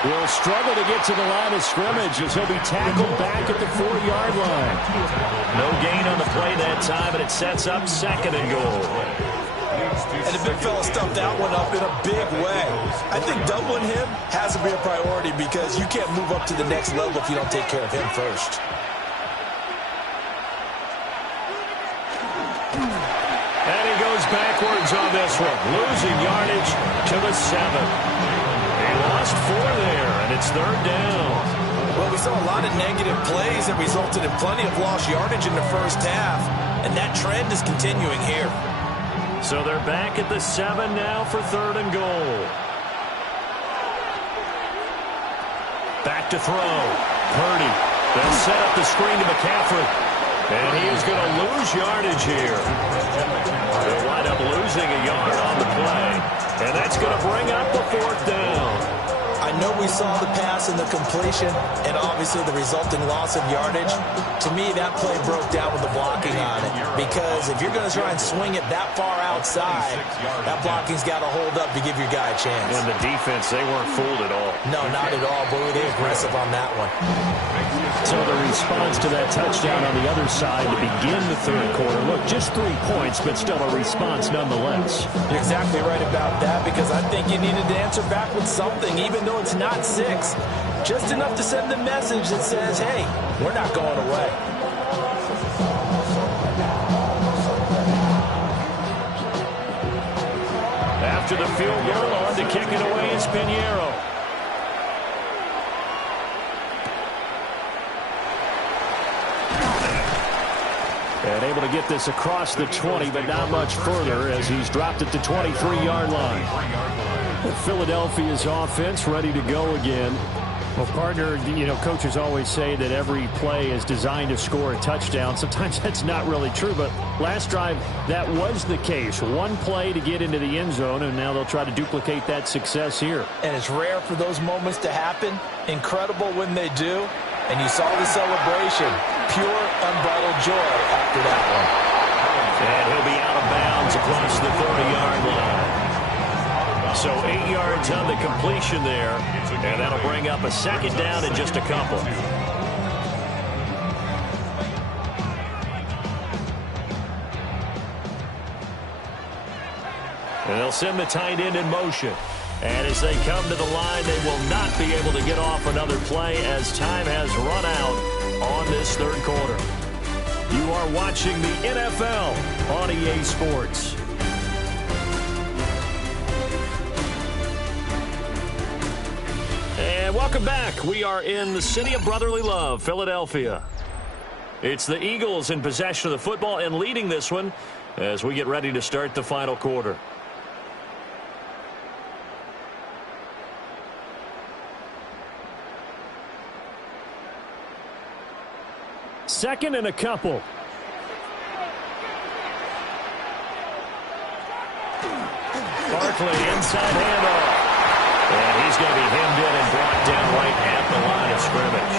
will struggle to get to the line of scrimmage as he'll be tackled back at the 4-yard line. No gain on the play that time, and it sets up second and goal. And the big fella stuffed that one up in a big way. I think doubling him has to be a priority because you can't move up to the next level if you don't take care of him first. And he goes backwards on this one, losing yardage to the 7. He lost 4 there, and it's 3rd down. Well, we saw a lot of negative plays that resulted in plenty of lost yardage in the first half, and that trend is continuing here. So they're back at the 7 now for 3rd and goal. Back to throw. Purdy. They'll set up the screen to McCaffrey. And he is going to lose yardage here. They'll wind up losing a yard on the play. And that's going to bring up the 4th down. I I know we saw the pass and the completion and obviously the resulting loss of yardage. To me, that play broke down with the blocking on it, because if you're going to try and swing it that far outside, that blocking's got to hold up to give your guy a chance. And the defense, they weren't fooled at all. No, not at all. Boy, they aggressive on that one. So the response to that touchdown on the other side to begin the third quarter. Look, just 3 points, but still a response nonetheless. You're exactly right about that, because I think you needed to answer back with something, even though it's not 6. Just enough to send the message that says, hey, we're not going away. After the field goal, on to kick it away is Pinheiro. And able to get this across the 20, but not much further as he's dropped it to 23-yard line. Philadelphia's offense ready to go again. Well, partner, you know, coaches always say that every play is designed to score a touchdown. Sometimes that's not really true, but last drive, that was the case. One play to get into the end zone, and now they'll try to duplicate that success here. And it's rare for those moments to happen. Incredible when they do. And you saw the celebration. Pure, unbridled joy after that one. And he'll be out of bounds across the 30-yard line. So 8 yards on the completion there, and that'll bring up a second down in just a couple. And they'll send the tight end in motion. And as they come to the line, they will not be able to get off another play as time has run out on this third quarter. You are watching the NFL on EA Sports. And welcome back. We are in the city of brotherly love, Philadelphia. It's the Eagles in possession of the football and leading this one as we get ready to start the final quarter. Second and a couple. Barkley inside handoff. And he's going to be hemmed in and brought down right at the line of scrimmage.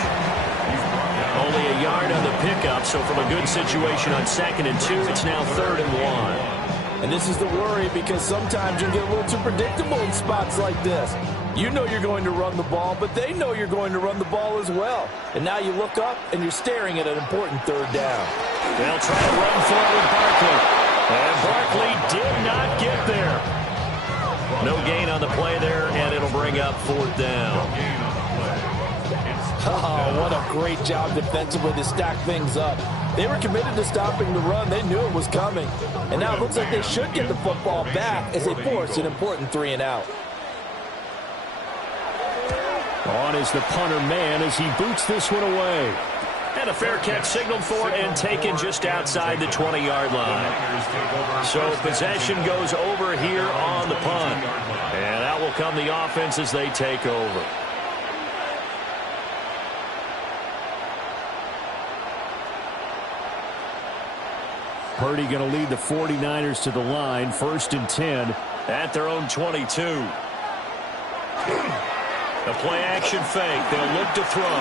Only a yard on the pickup, so from a good situation on 2nd and 2, it's now 3rd and 1. And this is the worry, because sometimes you get a little too predictable in spots like this. You know you're going to run the ball, but they know you're going to run the ball as well. And now you look up, and you're staring at an important 3rd down. They'll try to run for it with Barkley. And Barkley did not get there. No gain on the play there, and it'll bring up 4th down. Oh, what a great job defensively to stack things up. They were committed to stopping the run. They knew it was coming. And now it looks like they should get the football back as they force an important 3 and out. On is the punter man as he boots this one away. And a fair catch signaled for and taken just outside the 20-yard line. So possession goes over here on the punt. And out will come the offense as they take over. Purdy going to lead the 49ers to the line. 1st and 10 at their own 22. The play action fake. They'll look to throw.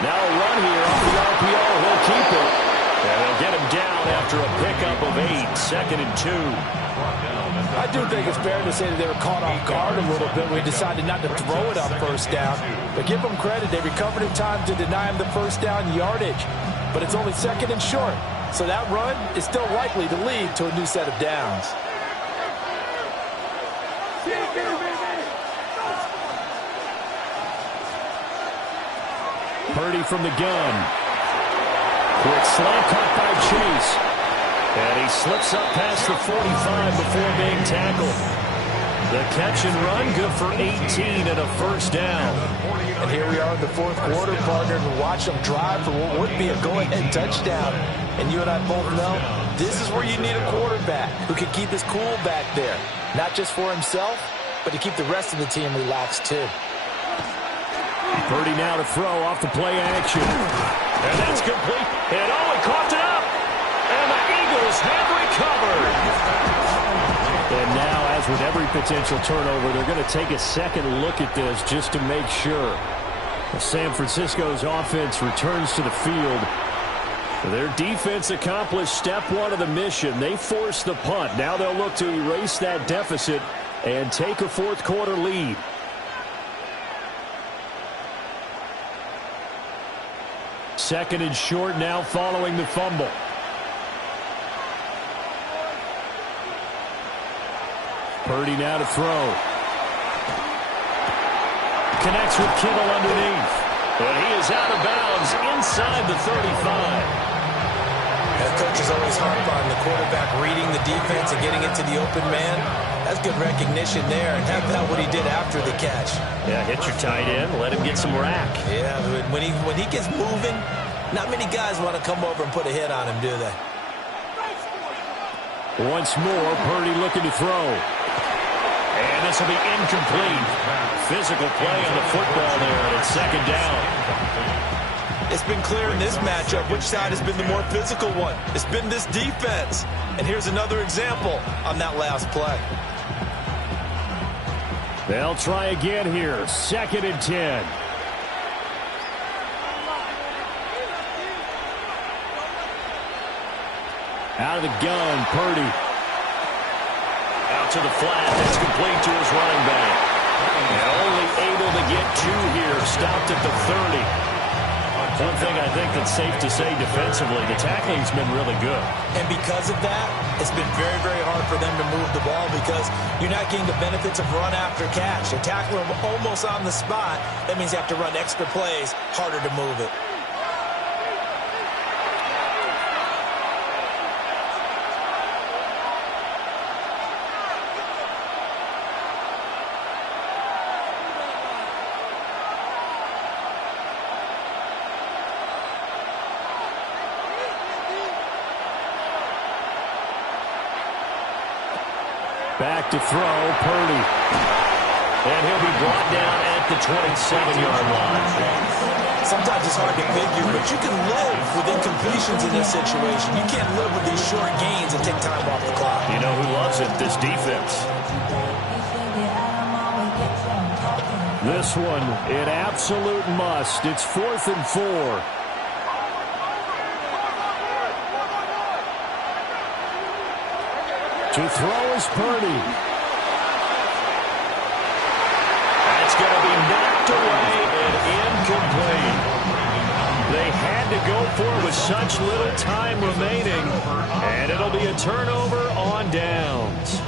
Now a run here off the RPO. He'll keep it. And they'll get him down after a pickup of 8. 2nd and 2. I do think it's fair to say that they were caught off guard a little bit. We decided not to throw it on 1st down. But give them credit. They recovered in time to deny him the 1st down yardage. But it's only 2nd and short. So that run is still likely to lead to a new set of downs. Purdy from the gun. Quick slant caught by Chase. And he slips up past the 45 before being tackled. The catch and run good for 18 and a 1st down. And here we are in the 4th quarter, partner, to watch them drive for what would be a go-ahead touchdown. And you and I both know this is where you need a quarterback who can keep his cool back there. Not just for himself, but to keep the rest of the team relaxed too. Purdy now to throw off the play action. And that's complete. And he caught it up. And the Eagles have recovered. And now As with every potential turnover, they're going to take a second look at this just to make sure. San Francisco's offense returns to the field. Their defense accomplished step one of the mission. They forced the punt. Now they'll look to erase that deficit and take a fourth quarter lead. Second and short now following the fumble. Purdy now to throw. Connects with Kittle underneath. But he is out of bounds inside the 35. The coach is always hard on the quarterback reading the defense and getting into the open man. That's good recognition there, and how about what he did after the catch? Yeah, hit your tight end, let him get some rack. Yeah, when he gets moving, not many guys want to come over and put a hit on him, do they? Once more, Purdy looking to throw. And this will be incomplete. Physical play on the football there, and it's second down. It's been clear in this matchup which side has been the more physical one. It's been this defense. And here's another example on that last play. They'll try again here. Second and 10. Out of the gun, Purdy. Out to the flat. That's complete to his running back. And only able to get two here. Stopped at the 30. One thing I think that's safe to say defensively, the tackling's been really good. And because of that, it's been very, very hard for them to move the ball because you're not getting the benefits of run after catch. They're tackling them almost on the spot. That means you have to run extra plays, harder to move it. Back to throw, Purdy. And he'll be brought down at the 27-yard line. Sometimes it's hard to figure, but you can live with incompletions in this situation. You can't live with these short gains and take time off the clock. You know who loves it? This defense. This one, an absolute must. It's 4th and 4. To throw is Purdy. That's going to be knocked away and incomplete. They had to go for it with such little time remaining, and it'll be a turnover on downs.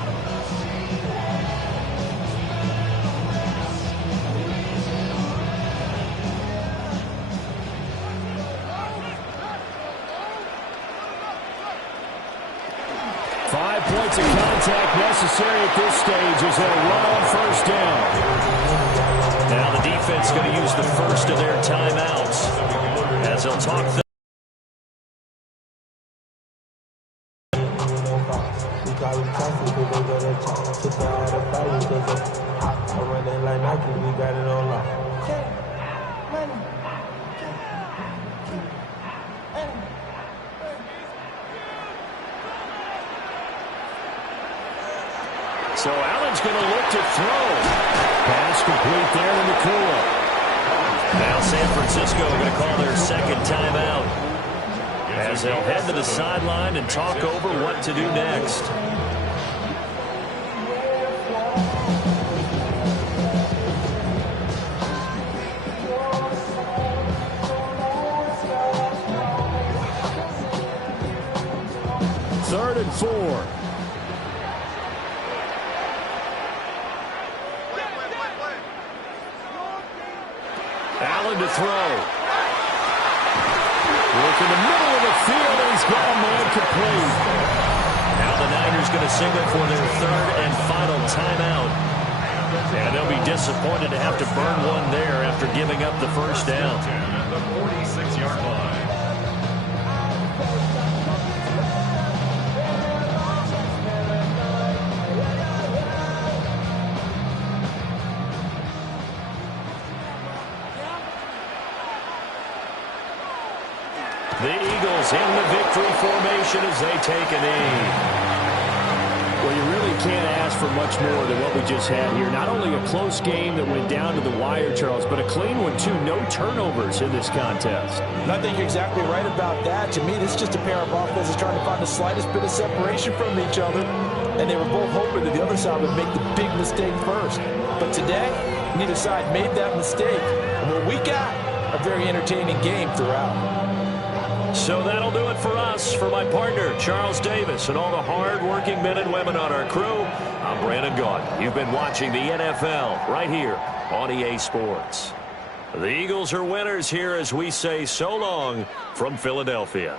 Points of contact necessary at this stage as they'll run on first down. Now the defense going to use the first of their timeouts as they'll talk. So Allen's going to look to throw. Pass complete there in the cooler. Now San Francisco going to call their second timeout as they'll head to the sideline and talk over what to do next. Third and 4. Allen to throw. Work in the middle of the field, and he's got a man complete. Now the Niners going to signal for their third and final timeout. And they'll be disappointed to have to burn one there after giving up the first down. The 46-yard line. The Eagles in the victory formation as they take a knee. Well, you really can't ask for much more than what we just had here. Not only a close game that went down to the wire, Charles, but a clean one, too. No turnovers in this contest. And I think you're exactly right about that. To me, this is just a pair of offenses trying to find the slightest bit of separation from each other. And they were both hoping that the other side would make the big mistake first. But today, neither side made that mistake. And what we got, a very entertaining game throughout. So that'll do it for us. For my partner, Charles Davis, and all the hard-working men and women on our crew, I'm Brandon Gaudin. You've been watching the NFL right here on EA Sports. The Eagles are winners here as we say so long from Philadelphia.